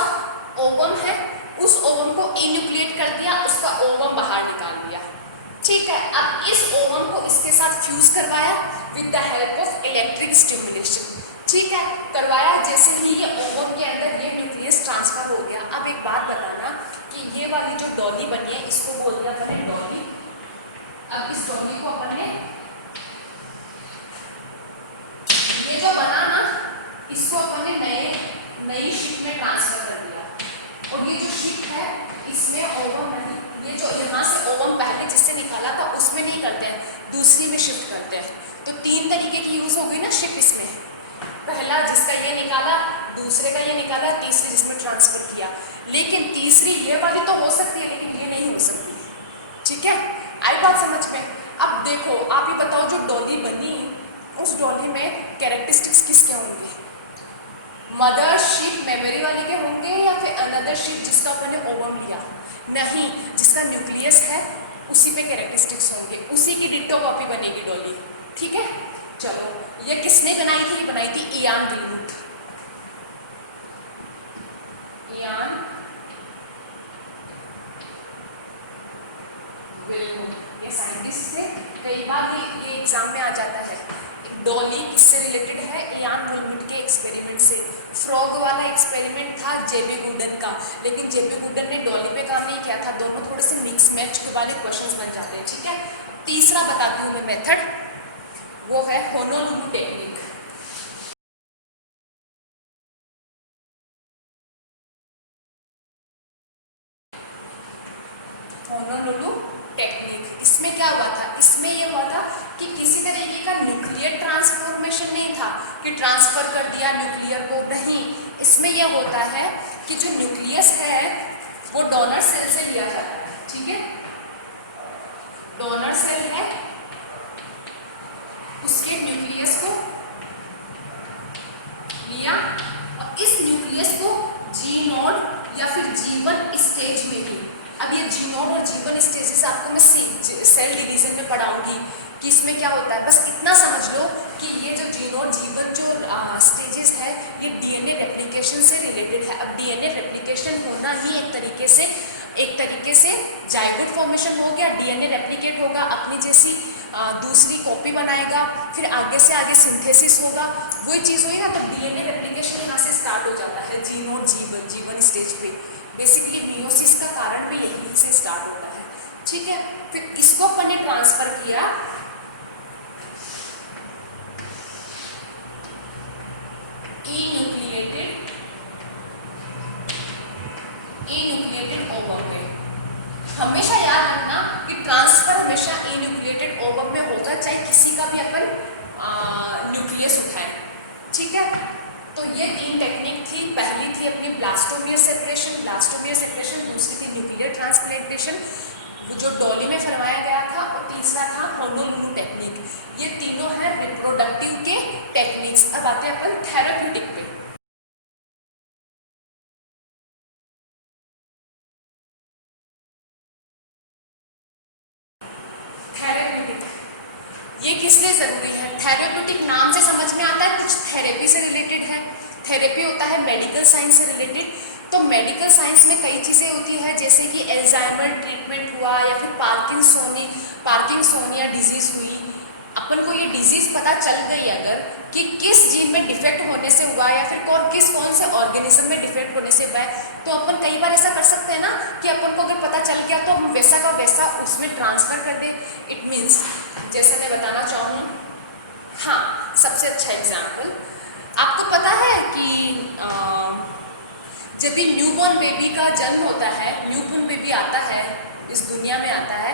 ओवम है, उस ओवम को इन्यूक्लिएट कर दिया, उसका ओवम बाहर निकाल दिया। ठीक है, अब इस ओवम को इसके साथ फ्यूज करवाया with the help of electric stimulation. ठीक है, करवाया, जैसे ही ये ओवम के अंदर ये न्यूक्लियस ट्रांसफर हो गया। अब एक बात बताना कि ये वाली जो डॉली बनी है, इसको बोल दिया अपन ने डॉली। अब इस डॉली को अपन ने, ये जो बना ना, इसको दूसरे का ये निकाला, तीसरी जिसमें ट्रांसफर किया। लेकिन तीसरी ये वाली तो हो सकती है, लेकिन ये नहीं हो सकती। ठीक है, आई बात समझ में? अब देखो, आप ही बताओ, जो डॉली बनी उस डॉली में कैरेक्टरिस्टिक्स किसके होंगे? मदर शिप मेमोरी वाले के होंगे या फिर अनदर शिप जिसका मैंने ओवम लिया? नहीं, जिसका न्यूक्लियस है उसी पे कैरेक्टरिस्टिक्स होंगे, उसी की डिट्टो कॉपी बनेगी डॉली। ठीक है, चलो, ये किसने बनाई थी? ये बनाई थी इयान विल्मुट। इयान विल्मुट, ये साइंटिस्ट थे। कई बार ये एग्जाम में आ जाता है। डॉली किससे रिलेटेड है? इयान विल्मुट के एक्सपेरिमेंट से। फ्रॉग वाला एक्सपेरिमेंट था जेबी गुडन का, लेकिन जेबी गुडन ने डॉली पे काम नहीं किया था। दोनों थोड़े से मिक्स मैच के वाले क्वेश्चंस बन जाते हैं। ठीक है, तीसरा बताती हूँ मैं मेथड, वो है होनोलुलु टेक्निक। होनोलुलु टेक्निक, इसमें क्या हुआ था? इसमें ये हुआ था कि किसी तरीके का न्यूक्लियर ट्रांसफॉर्मेशन नहीं था कि ट्रांसफर कर दिया न्यूक्लियर को, नहीं। इसमें यह होता है कि जो न्यूक्लियस है वो डोनर सेल से लिया जाता है। ठीक है, डोनर सेल है, उसके न्यूक्लियस को लिया और इस न्यूक्लियस को G0 या फिर G1 स्टेज में ही, अब ये G0 और G1 स्टेजेस आपको मैं सेल डिवीजन में पढ़ाऊंगी कि इसमें क्या होता है। बस इतना समझ लो कि ये जो G0 G1 जो स्टेजेस है ये डीएनए रेप्लिकेशन से रिलेटेड है। अब डीएनए रेप्लिकेशन होना ही एक तरीके से जाइगोट फॉर्मेशन हो गया, डीएनए रेप्लिकेट होगा, अपनी जैसी दूसरी कॉपी बनाएगा, फिर आगे से आगे सिंथेसिस होगा, वही चीज़ हुई ना। तो डीएनए रेप्लिकेशन यहाँ से स्टार्ट हो जाता है G0 G1 स्टेज पे। बेसिकली मियोसिस का कारण भी यहीं से स्टार्ट होता है। ठीक है, फिर इसको अपन ने ट्रांसफर किया इन्यूक्लिएटेड ओवम में। हमेशा याद रखना कि ट्रांसफर हमेशा इन्यूक्लिएटेड ओवम में होगा, चाहे किसी का भी अपन न्यूक्लियस उठाए। ठीक है, तो ये तीन टेक्निक थी। पहली थी अपनी ब्लास्टोमियर सेपरेशन, दूसरी थी न्यूक्लियर ट्रांसप्लांटेशन जो डॉली में फरमाया गया था, और तीसरा था होनोलुलु टेक्निक। ये तीनों है रिप्रोडक्टिव के टेक्निक्स। अब आते हैं अपन थेराप्यूटिक पे। ये किस लिए ज़रूरी है? थेरेप्यूटिक नाम से समझ में आता है कुछ थेरेपी से रिलेटेड है। थेरेपी होता है मेडिकल साइंस से रिलेटेड। तो मेडिकल साइंस में कई चीज़ें होती है, जैसे कि एल्जाइमर ट्रीटमेंट हुआ या फिर पार्किंसोनिया डिजीज़ हुई। अपन को ये डिजीज़ पता चल गई अगर कि किस जीन में डिफेक्ट होने से हुआ या फिर कौन से ऑर्गेनिज्म में डिफेक्ट होने से हुआ है, तो अपन कई बार ऐसा कर सकते हैं ना कि अपन को अगर पता चल गया तो हम वैसा का वैसा उसमें ट्रांसफ़र कर दे। इट मीन्स, जैसे मैं बताना चाहूँ, हाँ, सबसे अच्छा एग्जाम्पल आपको पता है कि जब भी न्यूबॉर्न बेबी का जन्म होता है, न्यूबॉर्न बेबी आता है, इस दुनिया में आता है,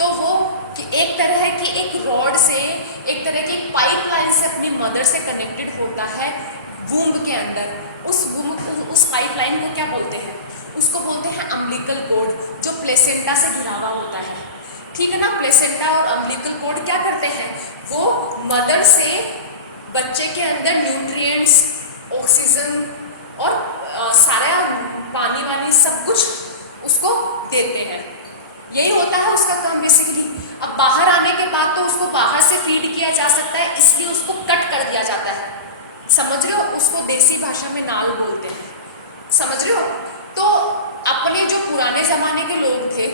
तो वो एक तरह की एक रॉड से, एक तरह की पाइपलाइन से अपनी मदर से कनेक्टेड होता है वूम्ब के अंदर। उस पाइपलाइन को क्या बोलते हैं? उसको बोलते हैं अम्बिलिकल कॉर्ड, जो प्लेसेंटा से घिरा हुआ होता है। ठीक है ना, प्लेसेंटा और अम्बिलिकल कॉर्ड क्या करते हैं? वो मदर से बच्चे के अंदर न्यूट्रिएंट्स, ऑक्सीजन और सारा पानी वानी सब कुछ उसको देते हैं। यही होता है उसका काम बेसिकली। अब बाहर आने के बाद तो उसको बाहर से फीड किया जा सकता है, इसलिए उसको कट कर दिया जाता है। समझ रहे हो? उसको देसी भाषा में नाल बोलते हैं। समझ रहे हो? तो अपने जो पुराने ज़माने के लोग थे,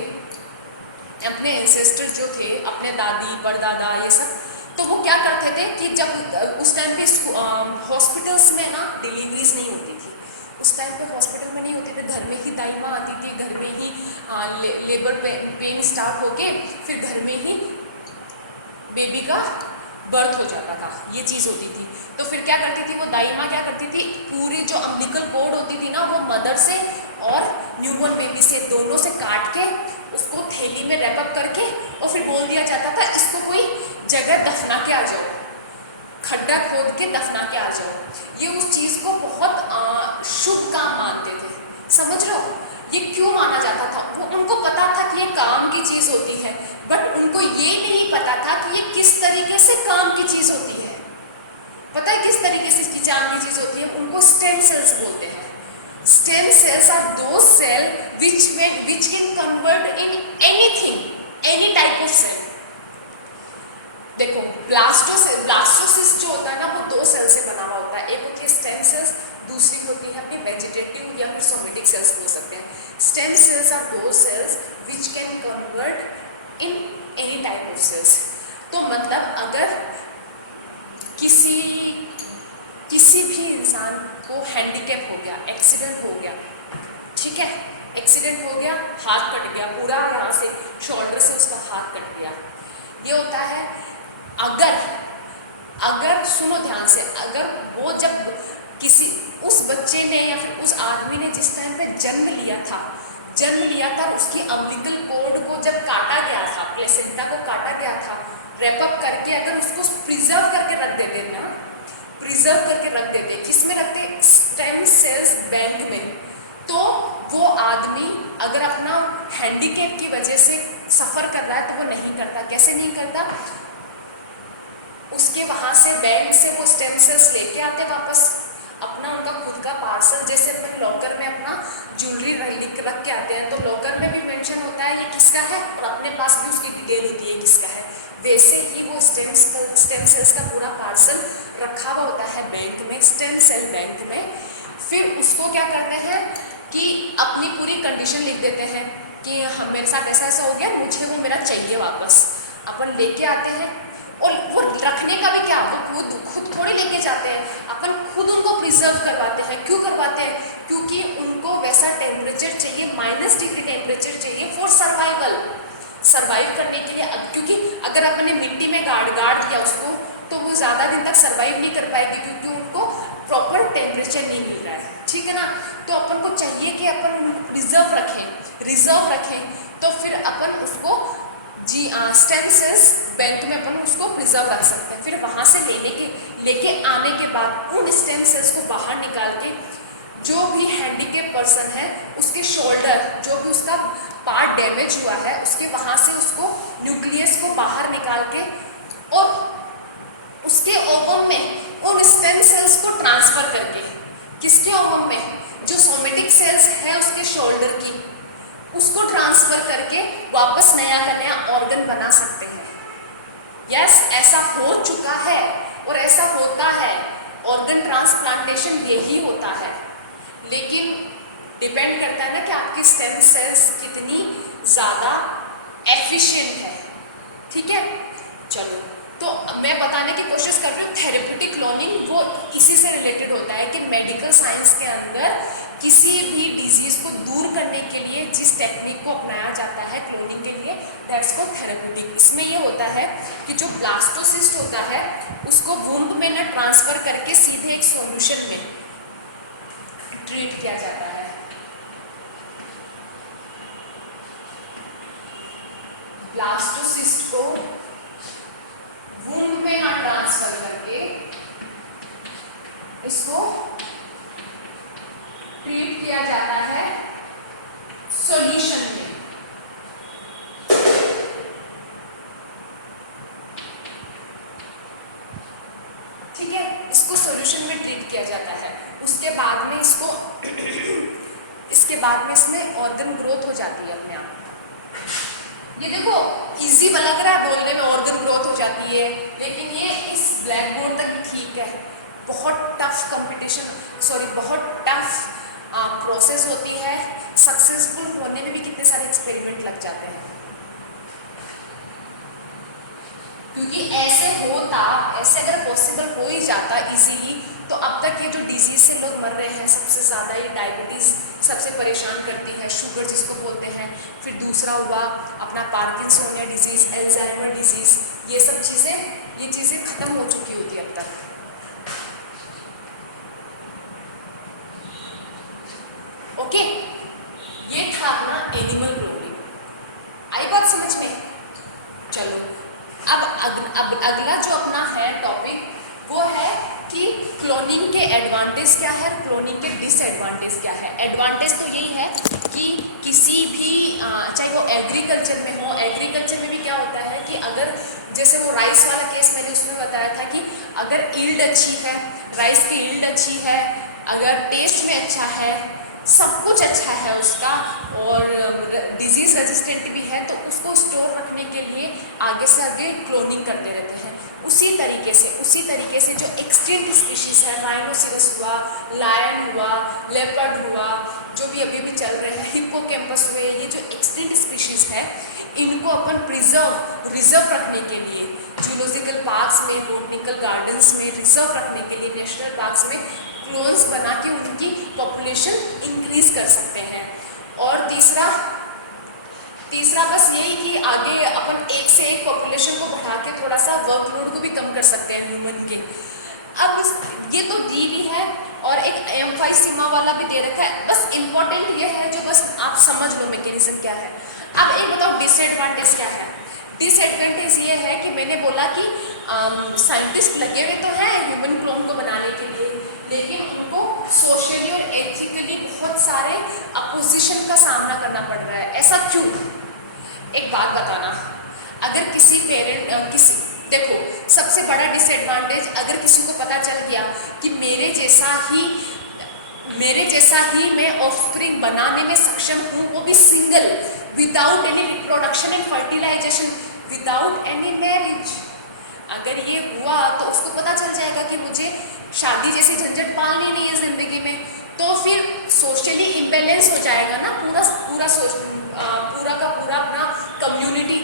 अपने एंसेस्टर्स जो थे, अपने दादी परदादा ये सब, तो वो क्या करते थे कि जब उस टाइम पे हॉस्पिटल्स में ना डिलीवरीज नहीं होती थी, उस टाइम पे हॉस्पिटल में नहीं होते थे, घर में ही दाई माँ आती थी, घर में ही लेबर पेन स्टार्ट होके फिर घर में ही बेबी का बर्थ हो जाता था, ये चीज़ होती थी। तो फिर क्या करती थी वो दाई माँ, क्या करती थी, पूरी जो अम्बिलिकल कॉर्ड होती थी ना, वो मदर से और न्यूबॉर्न बेबी से दोनों से काट के उसको थैली में रैप अप करके और फिर बोल दिया जाता था इसको कोई जगह दफना के आ जाओ, खड्डा खोद के दफना के आ जाओ। ये उस चीज़ को बहुत शुभ काम मानते थे। समझ रहे हो? ये क्यों माना जाता था? वो उनको पता था कि ये काम की चीज होती है, बट उनको ये नहीं पता था कि ये किस तरीके से काम की चीज होती है। पता है किस तरीके से इसकी काम की चीज होती है? उनको स्टेम सेल्स बोलते हैं। स्टेम सेल्स आर दो cell which can convert in anything, any type of cell. देखो ब्लास्टोसिस्ट जो होता है ना, वो दो सेल से बना हुआ होता है। एक होती है स्टेम सेल्स, दूसरी होती है अपनी वेजिटेटिव या फिर सोमेटिक सेल्स बोल सकते हैं। Stem cells are those cells which can convert in any type of cells. तो मतलब अगर किसी भी इंसान को हैंडीकैप हो गया, एक्सीडेंट हो गया, ठीक है, एक्सीडेंट हो गया, हाथ कट गया पूरा, यहाँ से शोल्डर से उसका हाथ कट गया, ये होता है। अगर सुनो ध्यान से, अगर वो जब उस बच्चे ने या फिर उस आदमी ने जिस टाइम पे जन्म लिया था, उसकी अम्बिकल कॉर्ड को जब काटा गया था, प्लेसेंटा को काटा गया था, रैपअप करके अगर उसको प्रिजर्व करके रख देते, किस में रखते? स्टेम सेल्स बैंक में। तो वो आदमी अगर अपना हैंडीकैप की वजह से सफर कर रहा है तो वो नहीं करता। कैसे नहीं करता? उसके वहां से बैंक से वो स्टेम सेल्स लेके आते वापस, अपना उनका खुद का पार्सल, जैसे अपन लॉकर में अपना ज्वेलरी रख के आते हैं, तो लॉकर में भी मेंशन होता है ये किसका है, और अपने पास भी उसकी डिटेल होती है किसका है। वैसे ही वो स्टेम सेल्स का पूरा पार्सल रखा हुआ होता है बैंक में, स्टेम सेल बैंक में। फिर उसको क्या करते हैं कि अपनी पूरी कंडीशन लिख देते हैं कि मेरे साथ ऐसा ऐसा हो गया, मुझे वो मेरा चाहिए वापस। अपन लेके आते हैं, और वो रखने का भी क्या, वो खुद थोड़ी लेके जाते हैं, अपन खुद उनको प्रिजर्व करवाते हैं। क्यों करवाते हैं? क्योंकि उनको वैसा टेम्परेचर चाहिए, -डिग्री टेम्परेचर चाहिए फॉर सर्वाइव करने के लिए। क्योंकि अगर अपन ने मिट्टी में गाड़ दिया उसको, तो वो ज़्यादा दिन तक सर्वाइव नहीं कर पाएगी, क्योंकि उनको प्रॉपर टेम्परेचर नहीं मिल रहा है, ठीक है ना। तो अपन को चाहिए कि अपन रिजर्व रखें, तो फिर अपन उसको स्टेम सेल्स बैंक में अपन उसको प्रिजर्व रख सकते हैं। फिर वहाँ से लेके आने के बाद उन स्टेम सेल्स को बाहर निकाल के, जो भी हैंडीकैप पर्सन है उसके शोल्डर, जो भी उसका पार्ट डैमेज हुआ है, उसके वहाँ से उसको न्यूक्लियस को बाहर निकाल के, और उसके ओवम में उन स्टेम सेल्स को ट्रांसफर करके, किसके ओवम में? जो सोमेटिक सेल्स है उसके शोल्डर की, उसको ट्रांसफर करके वापस नया का नया ऑर्गन बना सकते हैं। यस, ऐसा हो चुका है और ऐसा होता है। ऑर्गन ट्रांसप्लांटेशन यही होता है, लेकिन डिपेंड करता है ना कि आपकी स्टेम सेल्स कितनी ज़्यादा एफिशिएंट है, ठीक है। चलो, तो मैं बताने की कोशिश कर रही हूँ, थेरेप्यूटिक क्लोनिंग वो इसी से रिलेटेड होता है कि मेडिकल साइंस के अंदर किसी भी डिजीज को दूर करने के लिए जिस टेक्निक को अपनाया जाता है क्लोनिंग के लिए, दैट्स कॉल्ड थेरेप्यूटिक। इसमें ये होता है कि जो ब्लास्टोसिस्ट होता है उसको वुंड में ना ट्रांसफर करके सीधे एक सॉल्यूशन में ट्रीट किया जाता है। ब्लास्टोसिस्ट को वुंड में ना ट्रांसफर करके इसको ट्रीट किया जाता है सॉल्यूशन में। ठीक है, इसको सॉल्यूशन में ट्रीट किया जाता है। उसके बाद में इसके बाद में इसमें ऑर्गन ग्रोथ हो जाती है अपने आप। ये देखो इजी लग रहा है बोलने में, ऑर्गन ग्रोथ हो जाती है, लेकिन ये इस ब्लैक बोर्ड तक ठीक है। बहुत टफ प्रोसेस होती है। सक्सेसफुल होने में भी कितने सारे एक्सपेरिमेंट लग जाते हैं, क्योंकि ऐसे अगर पॉसिबल हो ही जाता इजीली, तो अब तक ये जो डिजीज से लोग मर रहे हैं, सबसे ज़्यादा ये डायबिटीज़ सबसे परेशान करती है, शुगर जिसको बोलते हैं। फिर दूसरा हुआ अपना पार्किंसोनिया डिजीज़, अल्जाइमर डिजीज़, ये सब चीज़ें ख़त्म हो चुकी होती है अब तक। ओके, ये था अपना एनिमल क्लोनिंग। आई बात समझ में? चलो, अब अगला जो अपना है टॉपिक वो है कि क्लोनिंग के एडवांटेज क्या है, क्लोनिंग क्लोनिंग के डिसएडवांटेज क्या है। एडवांटेज तो यही है कि किसी भी चाहे वो एग्रीकल्चर में हो, एग्रीकल्चर में भी क्या होता है कि अगर जैसे वो राइस वाला केस मैंने उसमें बताया था कि अगर ईल्ड अच्छी है, राइस की ईल्ड अच्छी है, अगर टेस्ट में अच्छा है, सब कुछ अच्छा है उसका, और डिजीज रेजिस्टेंट भी है, तो उसको स्टोर रखने के लिए आगे से आगे क्लोनिंग करते रहते हैं। उसी तरीके से जो एक्सटिंक्ट स्पीशीज है, राइनोसिरस हुआ, लायन हुआ, लेपर्ड हुआ, जो भी अभी भी चल रहे हैं, हिप्पोकैम्पस हुए, ये जो एक्सटिंक्ट स्पीशीज है इनको अपन रिजर्व रखने के लिए जूलॉजिकल पार्क्स में, बोटनिकल गार्डन्स में रिजर्व रखने के लिए, नेशनल पार्क्स में क्लोन्स बना के उनकी पॉपुलेशन इंक्रीज कर सकते हैं। और तीसरा बस यही कि आगे अपन एक से एक पॉपुलेशन को बढ़ा के थोड़ा सा वर्कलोड को भी कम कर सकते हैं ह्यूमन के। अब ये तो दी भी है और एक एम5 सीमा वाला भी दे रखा है। बस इम्पोर्टेंट ये है जो बस आप समझ लो मैकेनिज्म क्या है। अब एक बताओ डिसएडवांटेज क्या है। डिसएडवांटेज ये है कि मैंने बोला कि साइंटिस्ट लगे हुए तो हैं ह्यूमन क्लोन को बनाने के लिए, लेकिन उनको सोशली और एथिकली बहुत सारे अपोजिशन का सामना करना पड़ रहा है। ऐसा क्यों? एक बात बताना, अगर किसी देखो सबसे बड़ा डिसएडवांटेज, अगर किसी को पता चल गया कि मेरे जैसा ही मैं ऑफस्प्रिंग बनाने में सक्षम हूँ, वो भी सिंगल, without any reproduction and fertilization, without any marriage, अगर ये हुआ तो उसको पता चल जाएगा कि मुझे शादी जैसी झंझट पालनी नहीं है जिंदगी में, तो फिर सोशली इम्बैलेंस हो जाएगा ना पूरा का पूरा अपना कम्युनिटी।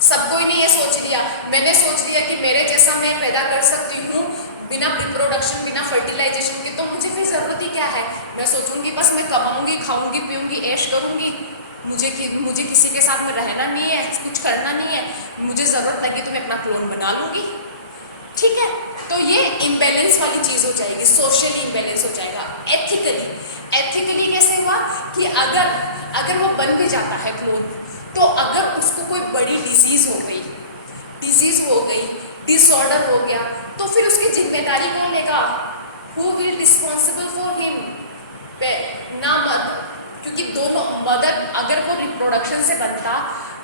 सबको ही नहीं ये सोच लिया, मैंने सोच लिया कि मेरे जैसा मैं पैदा कर सकती हूँ बिना रिप्रोडक्शन, बिना फर्टिलाइजेशन के, तो मुझे फिर ज़रूरत ही क्या है। मैं सोचूंगी बस मैं कमाऊंगी, खाऊंगी, पीऊंगी, ऐश करूंगी, मुझे किसी के साथ में रहना नहीं है, कुछ करना नहीं है, मुझे ज़रूरत लगी तो मैं अपना क्लोन बना लूंगी। ठीक है, तो ये इम्बैलेंस वाली चीज़ हो जाएगी, सोशली इम्बैलेंस हो जाएगा। एथिकली कैसे हुआ कि अगर वो बन भी जाता है क्लोन, तो अगर उसको कोई बड़ी डिजीज हो गई, डिसऑर्डर हो गया, तो फिर उसकी जिम्मेदारी कौन लेगा? Who will responsible for him? ना मदर, क्योंकि दोनों मदर, अगर वो रिप्रोडक्शन से बनता,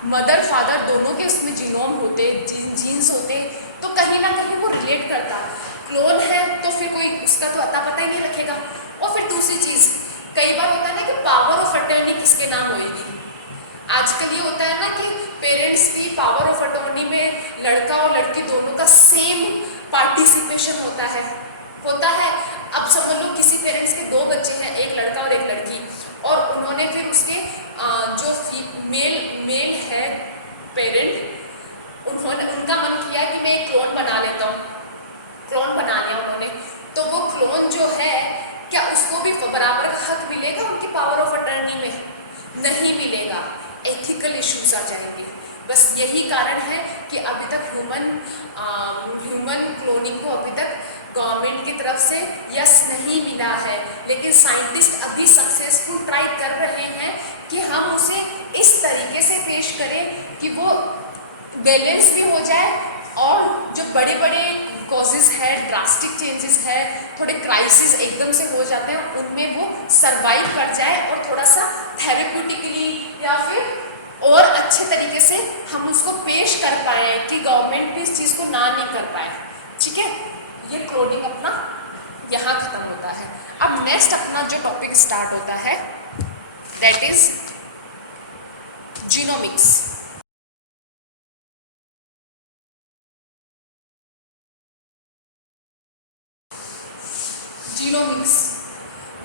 मदर फादर दोनों के उसमें जीनोम होते, जीन्स होते, तो कहीं ना कहीं वो रिलेट करता। क्लोन है तो फिर कोई उसका तो अता पता ही नहीं रखेगा। और फिर दूसरी चीज़, कई बार होता है ना कि पावर ऑफ अटर्नी किसके नाम होएगी। आजकल ये होता है ना कि पेरेंट्स की पावर ऑफ अटर्नी में लड़का और लड़की दोनों का सेम पार्टिसिपेशन होता है। अब समझ लो किसी पेरेंट्स के 2 बच्चे हैं, एक लड़का और एक लड़की, और उन्होंने फिर उसके जो मेल है पेरेंट, उनका मन किया कि मैं एक क्लोन बना लेता हूँ, क्लोन बना लिया उन्होंने, तो वो क्लोन जो है क्या उसको भी बराबर का हक मिलेगा उनकी पावर ऑफ अटर्नी में? नहीं मिलेगा, एथिकल इश्यूज आ जाएंगे। बस यही कारण है कि अभी तक ह्यूमन क्लोनिंग को अभी तक गवर्नमेंट की तरफ से यस नहीं मिला है, लेकिन साइंटिस्ट अभी सक्सेसफुल ट्राई कर रहे हैं कि हम उसे इस तरीके से पेश करें कि वो बैलेंस भी हो जाए, और जो बड़े बड़े कॉजेज है, ड्रास्टिक चेंजेस है, थोड़े क्राइसिस एकदम से हो जाते हैं, उनमें वो सरवाइव कर जाए और थोड़ा सा थेरेप्यूटिकली या फिर और अच्छे तरीके से हम उसको पेश कर पाए कि गवर्नमेंट भी इस चीज़ को ना नहीं कर पाए। ठीक है, ये क्लोनिंग अपना यहाँ खत्म होता है। अब नेक्स्ट अपना जो टॉपिक स्टार्ट होता है दैट इज जीनोमिक्स।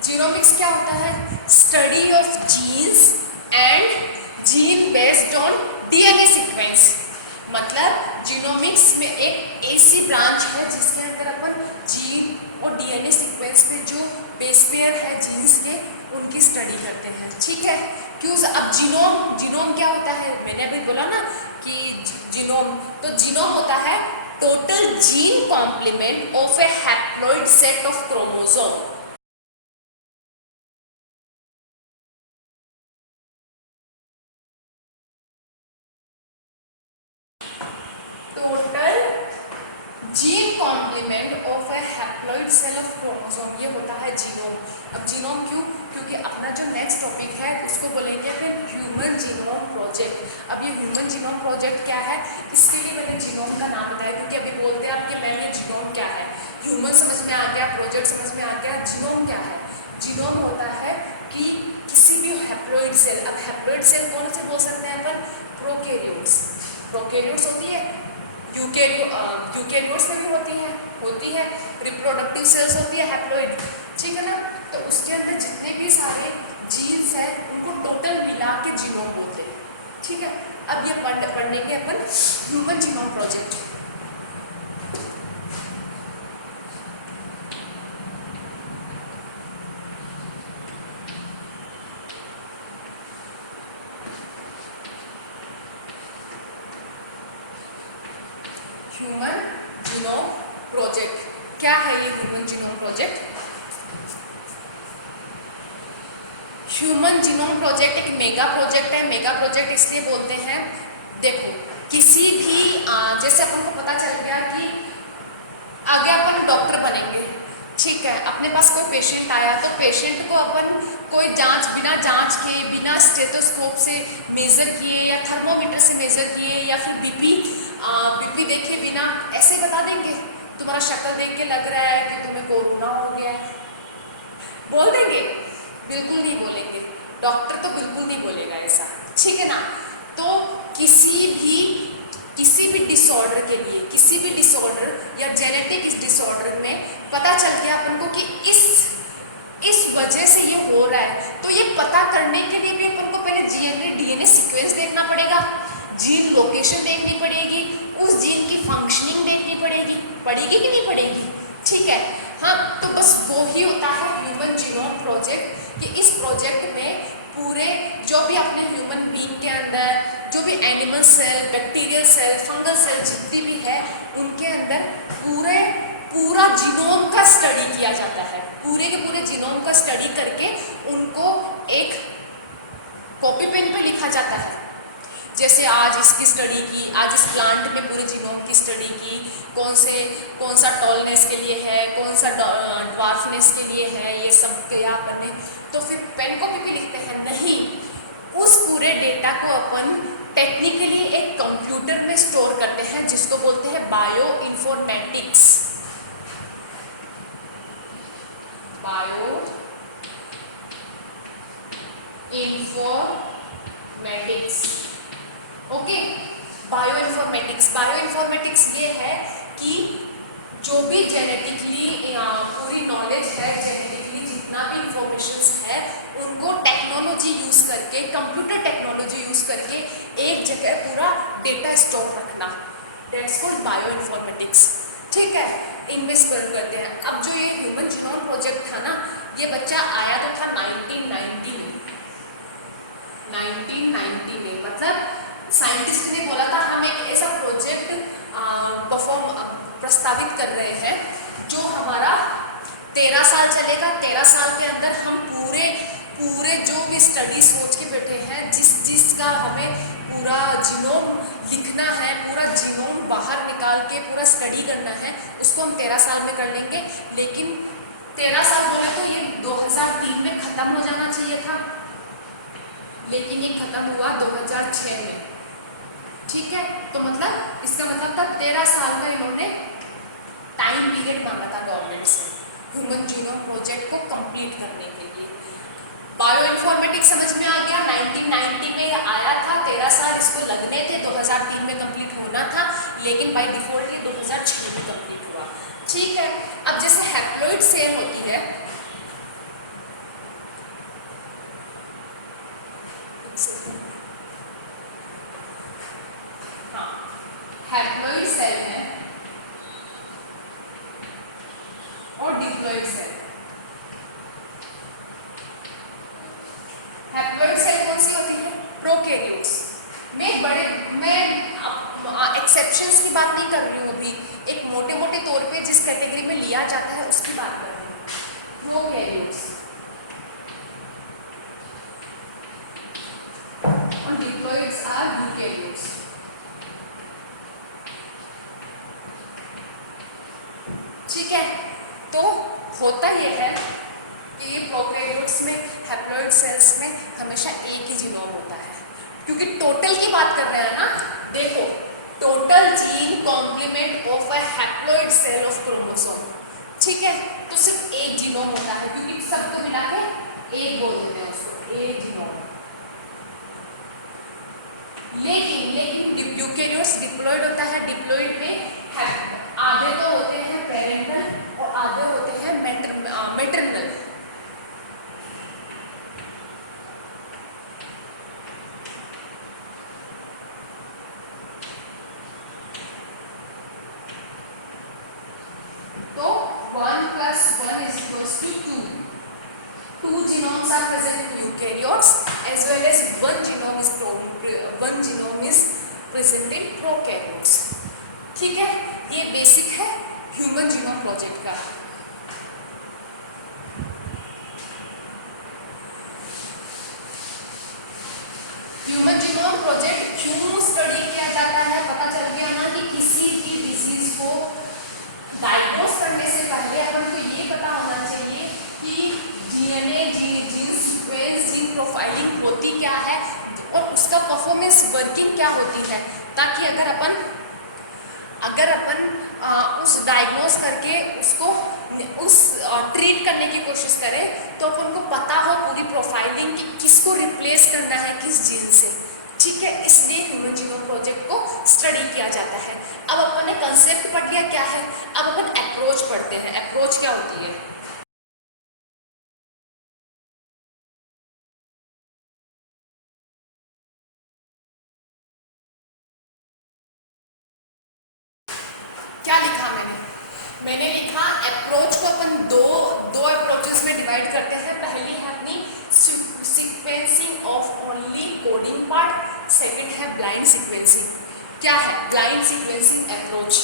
जीनोमिक्स क्या होता है? Study of genes and gene based on DNA sequence. मतलब जीनोमिक्स में एक ऐसी ब्रांच है जिसके अंदर अपन जीन और डीएनए सीक्वेंस में जो बेस पेयर है जीन्स के, उनकी स्टडी करते हैं। ठीक है, क्यों? अब जीनोम क्या होता है? मैंने अभी बोला ना कि जीनोम होता है total gene complement of a haploid set of chromosome. Total gene gene complement of a haploid cell of chromosome, ये होता है जीनोम। अब जीनोम क्यों? क्योंकि अपना जो नेक्स्ट टॉपिक है उसको बोलेंगे फिर ह्यूमन जीनोम प्रोजेक्ट। अब ये ह्यूमन जीनोम प्रोजेक्ट क्या है, इसके लिए मैंने जीनोम का नाम बताया, क्योंकि अभी बोलते हैं आपके मैम ये जीनोम क्या है। ह्यूमन समझ में आ गया, प्रोजेक्ट समझ में आ गया, जीनोम क्या है? जीनोम होता है कि किसी भी हैप्लॉइड सेल, अब हैप्लॉइड सेल कौन से बोल सकते हैं अपन? प्रोकैरियोट्स। प्रोकैरियोट्स होती है, यूकैरियोट्स में भी होती है रिप्रोडक्टिव सेल्स होती है हैप्लॉइड, ठीक है ना। तो उसके अंदर जितने भी सारे जीन्स हैं उनको टोटल मिला के जीनोम बोलते हैं, ठीक है। अब ये पढ़ने के अपन human genome project. Human genome project क्या है? ये human genome project, human genome project एक मेगा प्रोजेक्ट है। मेगा प्रोजेक्ट इसलिए बोलते हैं, देखो किसी भी जैसे अपन को पता चल गया कि आगे अपन डॉक्टर बनेंगे, ठीक है। अपने पास कोई पेशेंट आया तो पेशेंट को अपन कोई बिना जांच के, बिना स्टेथोस्कोप से मेजर किए या थर्मोमीटर से मेजर किए या फिर बीपी देखे बिना ऐसे बता देंगे? तुम्हारा शक्ल देख के लग रहा है कि तुम्हें कोरोना हो गया है, बोल देंगे? बिल्कुल नहीं बोलेंगे, डॉक्टर तो बिल्कुल नहीं बोलेगा ऐसा, ठीक है ना। तो किसी भी डिसऑर्डर के लिए, किसी भी डिसऑर्डर या जेनेटिक डिसऑर्डर में पता चल गया अपन को कि इस वजह से ये हो रहा है, तो ये पता करने के लिए भी अपन को पहले डीएनए सीक्वेंस देखना पड़ेगा, जीन लोकेशन देखनी पड़ेगी, उस जीन की फंक्शनिंग देखनी पड़ेगी कि नहीं पड़ेगी, ठीक है। हाँ, तो बस वो ही होता है ह्यूमन जीनोम प्रोजेक्ट, कि इस प्रोजेक्ट में पूरे जो भी अपने ह्यूमन बीइंग के अंदर जो भी animal cell, bacterial cell, fungal cell जितनी भी है उनके अंदर पूरा जीनोम का स्टडी किया जाता है। पूरे के पूरे जीनोम का स्टडी करके उनको एक कॉपी पेन पे लिखा जाता है। जैसे आज इसकी स्टडी की, आज इस प्लांट में पूरे जीनोम की स्टडी की, कौन सा टॉलनेस के लिए है, कौन सा ड्वार्फनेस के लिए है, ये सब क्या बने, तो फिर पेन कॉपी पे लिखते हैं? नहीं, उस पूरे डेटा को अपन टेक्निकली एक कंप्यूटर में स्टोर करते हैं, जिसको बोलते हैं bio informatics. Bio informatics, okay. Bio informatics ये है कि जो भी जेनेटिकली पूरी नॉलेज है, जेनेटिकली जितना भी इंफॉर्मेशन है, उनको टेक्नोलॉजी यूज करके, कंप्यूटर टेक्नोलॉजी यूज करके एक जगह पूरा डेटा स्टोर रखना, दैट्स कॉल्ड बायो इन्फॉर्मेटिक्स, ठीक है। इन्वेस्ट करते हैं। अब जो ये ह्यूमन जीनोम प्रोजेक्ट था ना, ये बच्चा आया तो था 1990 में, मतलब साइंटिस्ट ने बोला था हम एक ऐसा प्रोजेक्ट प्रस्तावित कर रहे हैं जो हमारा 13 साल चलेगा। 13 साल के अंदर हम पूरे जो भी स्टडी सोच के बैठे हैं, जिसका हमें पूरा जीनोम लिखना है, पूरा जीनोम बाहर निकाल के पूरा स्टडी करना है, उसको हम 13 साल में कर लेंगे। लेकिन 13 साल बोले तो ये 2003 में ख़त्म हो जाना चाहिए था, लेकिन ये ख़त्म हुआ 2006 में, ठीक है। तो मतलब इसका मतलब था 13 साल का इन्होंने टाइम पीरियड मांगा था गवर्नमेंट से ह्यूमन जीनोम प्रोजेक्ट को कंप्लीट करने के लिए। बायो इन्फॉर्मेटिक्स समझ में आ गया, 1990 में आया था, 13 साल इसको लगने थे, 2003 में कंप्लीट होना था, लेकिन बाय डिफॉल्ट ये 2006 में कंप्लीट हुआ, ठीक है। अब जैसे हैप्लॉइड सेल होती है, हाँ, हैप्लॉइड सेल है और डिप्लॉइड सेल। हैप्लॉइड सेल कौन सी होती है? प्रोकैरियोट्स में। मैं एक्सेप्शंस की बात नहीं कर रही हूँ अभी, एक मोटे तौर पे जिस कैटेगरी में लिया जाता है उसकी बात कर रही हूँ, प्रोकैरियोट्स। और डिप्लॉइड्स आर यूकैरियोट्स। ठीक है, तो होता यह है कि प्रोकैरियोट्स में, हैप्लॉइड सेल्स में हमेशा एक ही जीनोम होता है, क्योंकि टोटल की बात कर रहे हैं ना। देखो, total gene complement of a haploid cell of chromosome, ठीक है, तो सिर्फ एक जीनोम होता है, क्योंकि सबको मिला के एक बोल देते हैं उसको, एक जीनोम। लेकिन यूकेरियोट्स डिप्लॉइड होता है, डिप्लॉइड में आधे तो होते हैं पेरेंटल और आधे होते हैं मैटरनल। तो 1 + 1 = 2. Two genomes are present in eukaryotes as well as one genome is present in prokaryotes. ठीक है, ये बेसिक है ह्यूमन जीनोम प्रोजेक्ट का। ह्यूमन जीनोम प्रोजेक्ट क्यों स्टडी किया जाता है, पता चल गया ना कि किसी भी डिजीज को डायग्नोस करने से पहले अपन को ये पता होना चाहिए कि DNA, gene sequence, gene profiling होती क्या है और उसका परफॉर्मेंस वर्किंग क्या होती है, ताकि अगर अपन उस डायग्नोस करके उसको ट्रीट करने की कोशिश करें तो अपन को पता हो पूरी प्रोफाइलिंग कि किसको रिप्लेस करना है किस जीन से। ठीक है, इसलिए ह्यूमन जीनोम प्रोजेक्ट को स्टडी किया जाता है। अब अपन ने कंसेप्ट पढ़ लिया क्या है, अब अपन अप्रोच पढ़ते हैं। अप्रोच क्या होती है? क्या लिखा मैंने लिखा अप्रोच को अपन दो अप्रोचेस में डिवाइड करते हैं। पहली है अपनी sequencing of only coding part, second है ब्लाइंड सीक्वेंसिंग। क्या है ब्लाइंड सीक्वेंसिंग अप्रोच?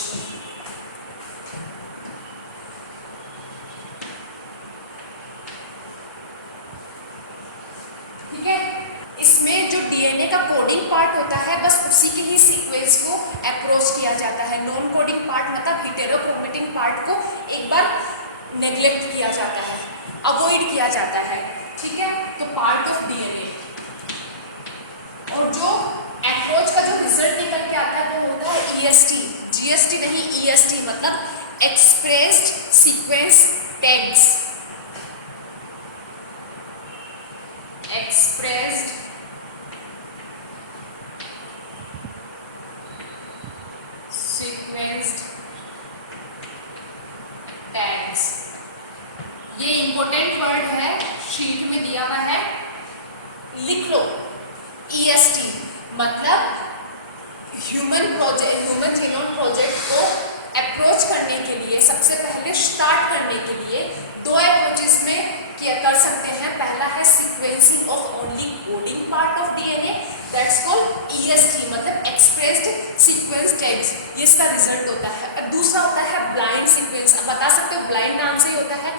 ठीक है, इसमें जो डीएनए का कोडिंग पार्ट होता है बस उसी के ही सीक्वेंस को अप्रोच किया जाता है। नॉन कोडिंग पार्ट मतलब हेटेरोक्रोमेटिन पार्ट को एक बार नेग्लेक्ट किया जाता है, अवॉइड किया जाता है। ठीक है, तो पार्ट ऑफ डीएनए और जो अप्रोच का जो रिजल्ट निकल के आता है वो होता है ईएसटी, जीएसटी नहीं, ईएसटी मतलब expressed sequence tags. Expressed sequenced tags, ये इंपॉर्टेंट वर्ड है, शीट में दिया हुआ है, लिख लो। ईएसटी मतलब ह्यूमन जीनोम प्रोजेक्ट को अप्रोच करने के लिए, सबसे पहले स्टार्ट करने के लिए दो अप्रोचेस में क्या कर सकते हैं। पहला है sequencing of only coding part of DNA, that's called EST मतलब एक्सप्रेस्ड सीक्वेंस टैग्स, ये इसका रिजल्ट होता है। और दूसरा होता है ब्लाइंड सीक्वेंस। अब बता सकते हो ब्लाइंड नाम से ही होता है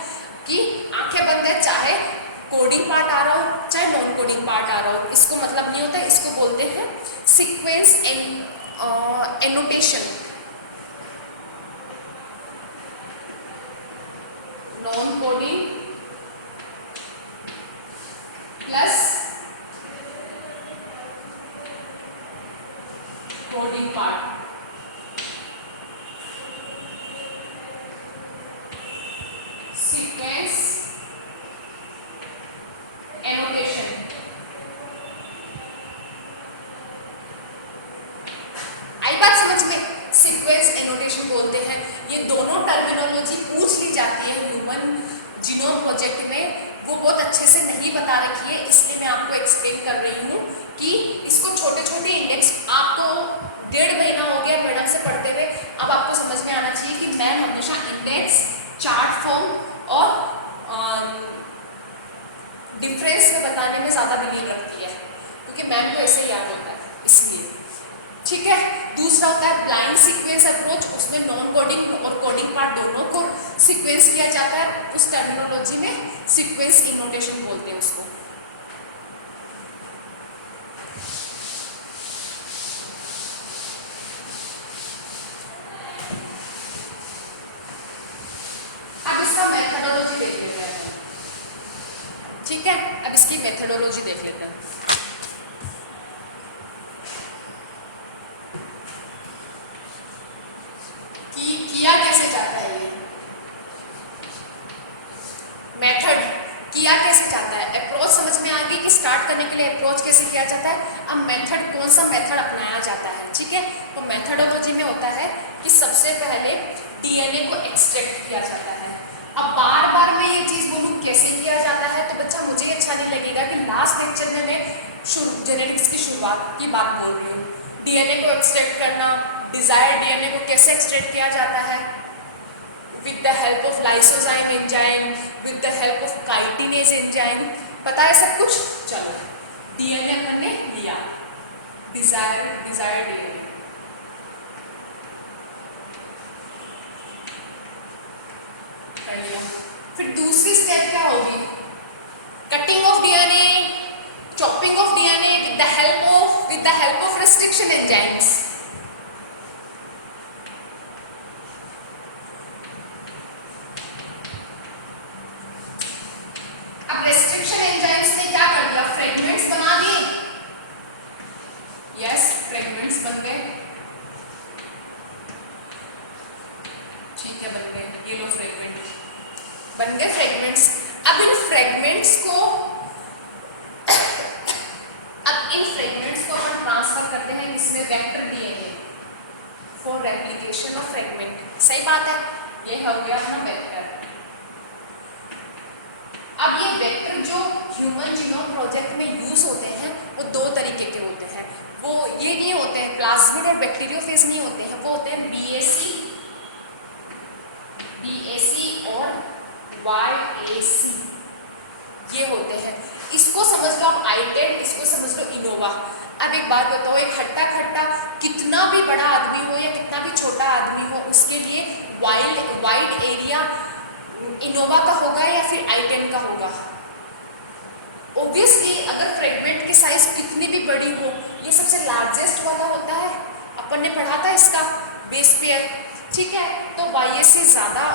कि आंखें बंद है, चाहे कोडिंग पार्ट आ रहा हो चाहे नॉन कोडिंग पार्ट आ रहा हो, इसको मतलब नहीं होता, इसको बोलते हैं sequence annotation. Non coding plus coding part, sequence annotation. आई बात समझ में? सीक्वेंस एनोटेशन बोलते हैं। ये दोनों टर्मिनोलॉजी पूछ ली जाती है ह्यूमन जीनोम प्रोजेक्ट में, वो बहुत अच्छे से नहीं बता रखी है, इसलिए मैं आपको एक्सप्लेन कर रही हूँ कि इसको छोटे छोटे इंडेक्स, आप तो 1.5 महीना हो गया मैडम से पढ़ते हुए, अब आपको समझ में आना चाहिए कि मैम हमेशा इंडेक्स, चार्ट फॉर्म और डिफरेंस में बताने में ज़्यादा बिलीव रखती है, क्योंकि मैम को ऐसे याद होता है इसलिए। ठीक है, दूसरा होता है ब्लाइंड सीक्वेंस अप्रोच, उसमें नॉन कोडिंग और कोडिंग पार्ट दोनों को सीक्वेंस किया जाता है, उस टर्मिनोलॉजी में सीक्वेंस इनोटेशन बोलते हैं उसको। ठीक है, अब इसकी मेथडोलॉजी देख लेते हैं। कि किया कैसे जाता है ये मेथड, किया कैसे जाता है, अप्रोच समझ में आ गई कि स्टार्ट करने के लिए अप्रोच कैसे किया जाता है। अब मेथड, कौन सा मेथड अपनाया जाता है, ठीक है। तो मेथडोलॉजी में होता है कि सबसे पहले डीएनए को एक्सट्रैक्ट किया जाता है। अब बार बार मैं ये चीज बोलूँ कैसे किया जाता है तो बच्चा मुझे अच्छा नहीं लगेगा कि लास्ट लेक्चर में मैं जेनेटिक्स की शुरुआत की बात बोल रही हूँ। डीएनए को एक्सट्रैक्ट करना, डिजायर्ड डीएनए को कैसे एक्सट्रैक्ट किया जाता है, with the help of lysozyme enzyme, with the help of chitinase enzyme, पता है सब कुछ। चलो डीएनए अपन ने लिया, डिजायर्ड डीएनए कर लिया। फिर दूसरी स्टेप क्या होगी, cutting of DNA, chopping of DNA with the help of restriction enzymes। अब रेस्ट्रिक्शन एंजाइम्स ने क्या कर दिया, फ्रेगमेंट्स बना दिए। यस, फ्रेगमेंट्स बन गए, ठीक है, बन गए, ये लो फ्रेगमेंट बन गए, फ्रेगमेंट्स। अब इन फ्रेगमेंट्स को अपन ट्रांसफर करते हैं इसमें vector DNA for replication of fragment. सही बात है, ये हो गया अपना वेक्टर। अब ये वेक्टर जो ह्यूमन जीनोम प्रोजेक्ट में यूज होते हैं वो दो तरीके के होते हैं। वो ये नहीं होते हैं प्लाज्मिड और बैक्टीरियोफेज नहीं होते हैं, वो होते हैं बीएसी और वाईएसी, ये होते हैं। इसको समझ लो आप आई10, इसको समझ लो इनोवा। अब एक बात बताओ, एक हट्टा खट्टा कितना भी बड़ा आदमी हो या कितना भी छोटा आदमी हो, उसके लिए वाइड एरिया इनोवा का होगा या फिर आई10 का होगा। ऑब्वियसली अगर फ्रेगमेंट की साइज कितनी भी बड़ी हो, ये सबसे लार्जेस्ट वाला होता है, अपन ने पढ़ा था इसका बेस पेयर, ठीक है। तो वाईएसी ज़्यादा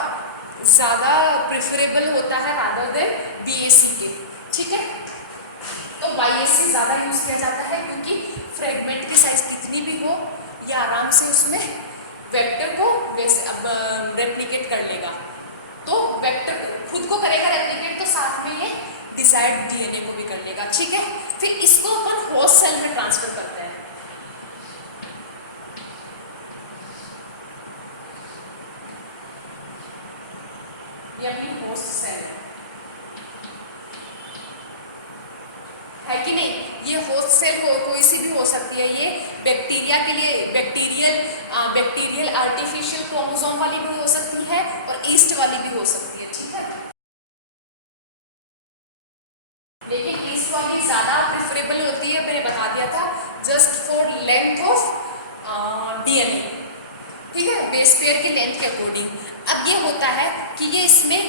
प्रेफरेबल होता है रादर देन बीएसी के, ठीक है। तो वाईएसी ज़्यादा यूज किया जाता है क्योंकि फ्रेगमेंट की साइज कितनी भी हो, ये आराम से उसमें वेक्टर को रेप्लिकेट कर लेगा। तो वेक्टर खुद को करेगा रेप्लिकेट, तो साथ में ये डिजायर्ड डीएनए को भी कर लेगा, ठीक है। फिर इसको अपन होस्ट सेल में ट्रांसफर करते हैं। ये अपनी होस्ट सेल है कि नहीं, ये होस्ट सेल कोई सी भी हो सकती है। ये बैक्टीरिया के लिए बैक्टीरियल आर्टिफिशियल क्रोमोसोम वाली भी हो सकती है और ईस्ट वाली भी हो सकती है, ठीक है। लेकिन ईस्ट वाली ज़्यादा प्रेफरेबल होती है, मैंने बता दिया था, just for length of DNA, ठीक है, बेस पेयर की लेंथ के अकॉर्डिंग। अब ये होता है कि ये इसमें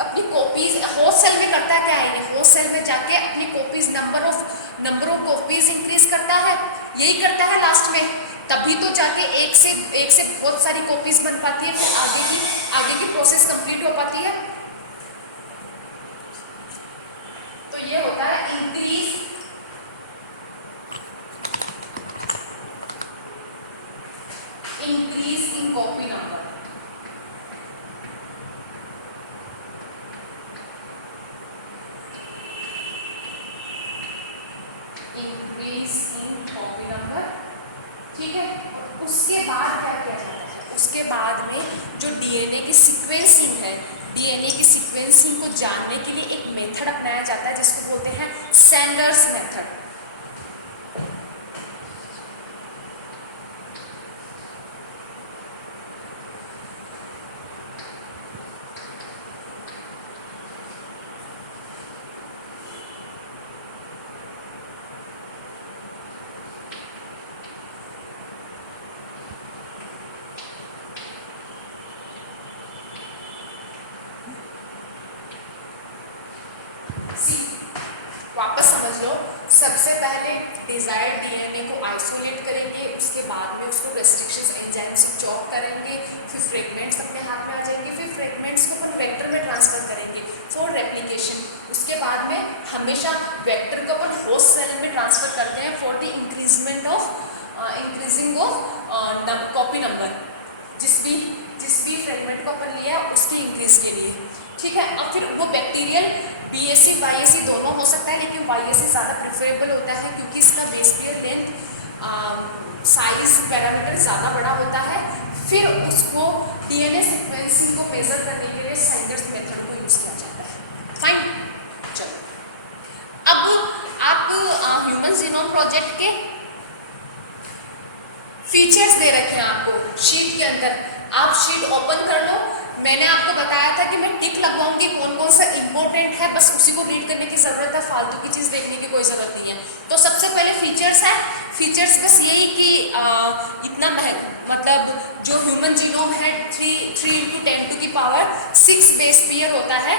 अपनी कॉपीज होस्ट सेल में करता क्या है, ये होस्ट सेल में जाके अपनी copies number of copies increase करता है, यही करता है लास्ट में। तभी तो जाके एक से बहुत सारी कॉपीज बन पाती है, फिर आगे की प्रोसेस कंप्लीट हो पाती है। तो ये होता है increase in copy number. Increase in copy number, ठीक है। उसके बाद क्या किया जाता है, उसके बाद में जो डीएनए की सीक्वेंसिंग है, डीएनए की सीक्वेंसिंग को जानने के लिए एक मेथड अपनाया जाता है जिसको बोलते हैं सैंडर्स मेथड। वापस समझ लो, सबसे पहले डिजायर्ड डीएनए को आइसोलेट करेंगे, उसके बाद में उसको रेस्ट्रिक्शन एंजाइम से चॉप करेंगे, फिर फ्रेगमेंट्स अपने हाथ में आ जाएंगे, फिर फ्रेगमेंट्स को अपन वेक्टर में ट्रांसफर करेंगे फॉर रेप्लिकेशन। उसके बाद में हम इंक्रीज के लिए, ठीक है। अब फिर वो बैक्टीरियल BSC YAC दोनों हो सकता है, लेकिन YAC ज़्यादा प्रेफरेबल होता है क्योंकि इसका base pair length size parameter ज़्यादा बड़ा होता है। फिर उसको DNA सीक्वेंसिंग को मेजर करने के लिए सैंडर्स मेथड को यूज़ किया जाता है। फाइन, चलो अब आप ह्यूमन जीनोम प्रोजेक्ट के फीचर्स दे रखे हैं आपको शीट के अंदर। आप शीट ओपन कर लो। मैंने आपको बताया था कि मैं टिक लगवाऊंगी कौन कौन सा इंपॉर्टेंट है, बस उसी को रीड करने की जरूरत है, फालतू की चीज़ देखने की कोई ज़रूरत नहीं है। तो सबसे पहले फीचर्स है। फीचर्स बस यही कि इतना मतलब जो ह्यूमन जीनोम है 3×10⁶ बेस पेयर होता है,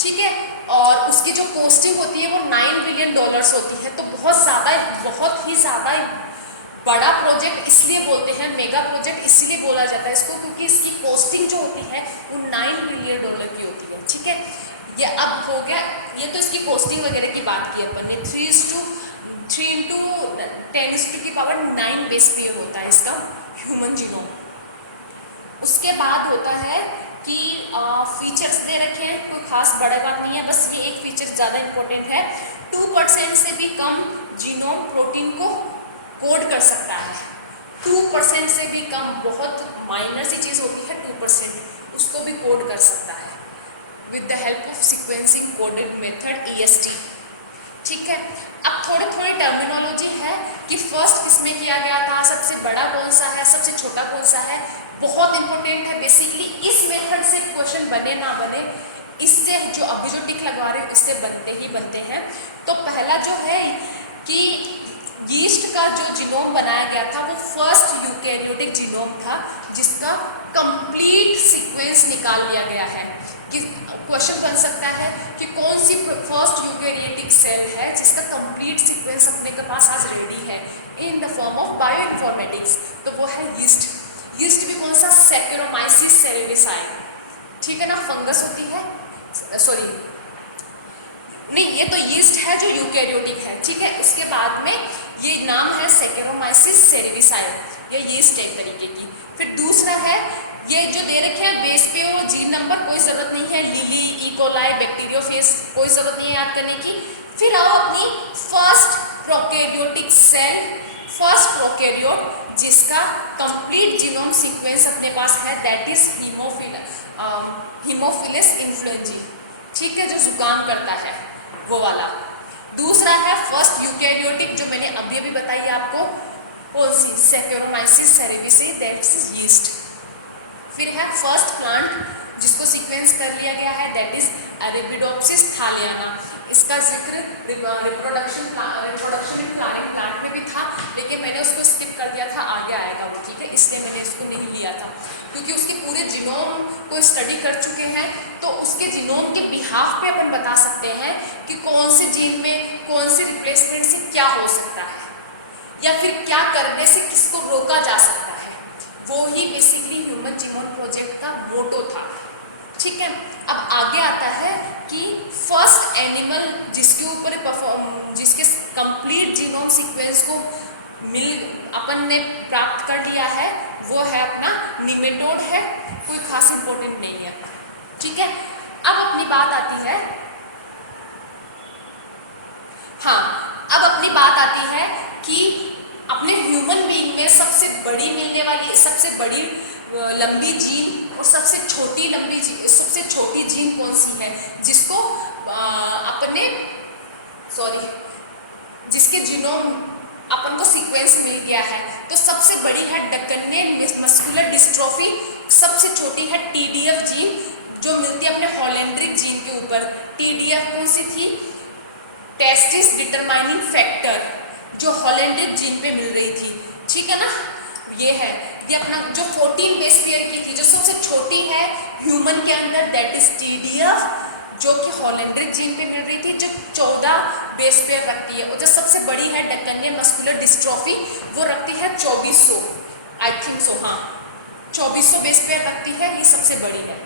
ठीक है। और उसकी जो कॉस्टिंग होती है वो $9 बिलियन होती है। तो बहुत ही ज़्यादा बड़ा प्रोजेक्ट इसलिए बोलते हैं, मेगा प्रोजेक्ट इसलिए बोला जाता है इसको, क्योंकि इसकी कॉस्टिंग जो होती है वो $9 बिलियन की होती है, ठीक है। ये अब हो गया, ये तो इसकी कॉस्टिंग वगैरह की बात की अपन ने। 3×10⁹ बेस पेयर होता है इसका ह्यूमन जीनोम। उसके बाद होता है कि फीचर्स दे रखे हैं, कोई खास बड़ा बात नहीं है, बस ये एक फीचर ज़्यादा इंपॉर्टेंट है। 2% से भी कम जीनोम प्रोटीन को कोड कर सकता है। 2% से भी कम, बहुत माइनर सी चीज़ होती है 2%, उसको भी कोड कर सकता है with the help of sequencing coded method EST, ठीक है। अब थोड़ी टर्मिनोलॉजी है कि फर्स्ट किसमें किया गया था, सबसे बड़ा कौन सा है, सबसे छोटा कौन सा है, बहुत इंपॉर्टेंट है। बेसिकली इस मेथड से क्वेश्चन बने ना बने, इससे जो अभी जो टिक लगवा रहे हैं इससे बनते ही बनते हैं। तो पहला जो है कि यीस्ट का जो जीनोम बनाया गया था वो फर्स्ट यूकैरियोटिक जीनोम था, जिसका कंप्लीट सीक्वेंस निकाल लिया गया है। कि क्वेश्चन बन सकता है कि कौन सी फर्स्ट यूकैरियोटिक सेल है जिसका कंप्लीट सीक्वेंस अपने के पास आज रेडी है in the form of bioinformatics, तो वो है यीस्ट। यीस्ट भी कौन सा, सैक्रोमाइसिस सेरेविसाई, ठीक है ना, फंगस होती है, सॉरी नहीं, ये तो यीस्ट है जो यूकैरियोटिक है, ठीक है। उसके बाद में ये नाम है सैक्रोमाइसिस सेरेविसाई, ये यीस्ट एक तरीके की। फिर दूसरा है, ये जो दे रखे हैं बेस पे और जीन नंबर कोई ज़रूरत नहीं है, लिली, इकोलाई, बैक्टीरियोफेज, कोई ज़रूरत नहीं है याद करने की। फिर आओ अपनी first prokaryotic cell, first prokaryote जिसका कंप्लीट जीनोम सीक्वेंस अपने पास है, दैट इज हीमोफिलस इन्फ्लुएंजी, ठीक है, जो जुकाम करता है वो वाला। दूसरा है फर्स्ट यूकैरियोटिक, जो मैंने अभी अभी बताई आपको, कौन सी, सैक्रोमाइसिस सेरेविसाई, दैट इज यीस्ट। फिर है फर्स्ट प्लांट जिसको सीक्वेंस कर लिया गया है, दैट इज अरेबिडोप्सिस थालियाना। इसका जिक्र रिप्रोडक्शन इन फ्लावरिंग प्लांट में भी था, लेकिन मैंने उसको स्किप कर दिया था, आगे आएगा वो, ठीक है, इसलिए मैंने इसको नहीं लिया था, क्योंकि उसके पूरे जीनोम को स्टडी कर चुके हैं। तो उसके जीनोम के बिहाफ पे अपन बता सकते हैं कि कौन से जीन में कौन से रिप्लेसमेंट से क्या हो सकता है, या फिर क्या करने से किसको रोका जा सकता है। वो ही बेसिकली ह्यूमन जीनोम प्रोजेक्ट का मोटो था, ठीक है। अब आगे आता है कि फर्स्ट एनिमल जिसके ऊपर जिसके कंप्लीट जीनोम सीक्वेंस को अपन ने प्राप्त कर लिया है, वो है अपना निमेटोड है, कोई खास इंपॉर्टेंट नहीं है, ठीक है। अब अपनी बात आती है, हाँ, अब अपनी बात आती है कि अपने ह्यूमन बीइंग में सबसे बड़ी मिलने वाली, सबसे बड़ी लंबी जीन और सबसे छोटी जीन कौन सी है, जिसको अपने जिसके जीनोम अपन को सीक्वेंस मिल गया है। तो सबसे बड़ी है डकनियन मस्कुलर डिस्ट्रोफी, सबसे छोटी है TDF जीन जो मिलती है अपने हॉलेंड्रिक जीन के ऊपर। TDF कौन सी थी, टेस्टिस डिटरमाइनिंग फैक्टर, जो हॉलेंड्रिक जीन पे मिल रही थी, ठीक है ना। ये है, ये अपना जो 14 बेस पेयर की थी, जो सबसे छोटी है ह्यूमन के अंदर, दैट इज TDF, जो कि हॉलेंड्रिक जीन पे मिल रही थी, जो 14 बेस पेयर रखती है। और जो सबसे बड़ी है डकनियन मस्कुलर डिस्ट्रोफी, वो रखती है 2400, आई थिंक सो, हाँ 2400 बेस पेयर रखती है, ये सबसे बड़ी है।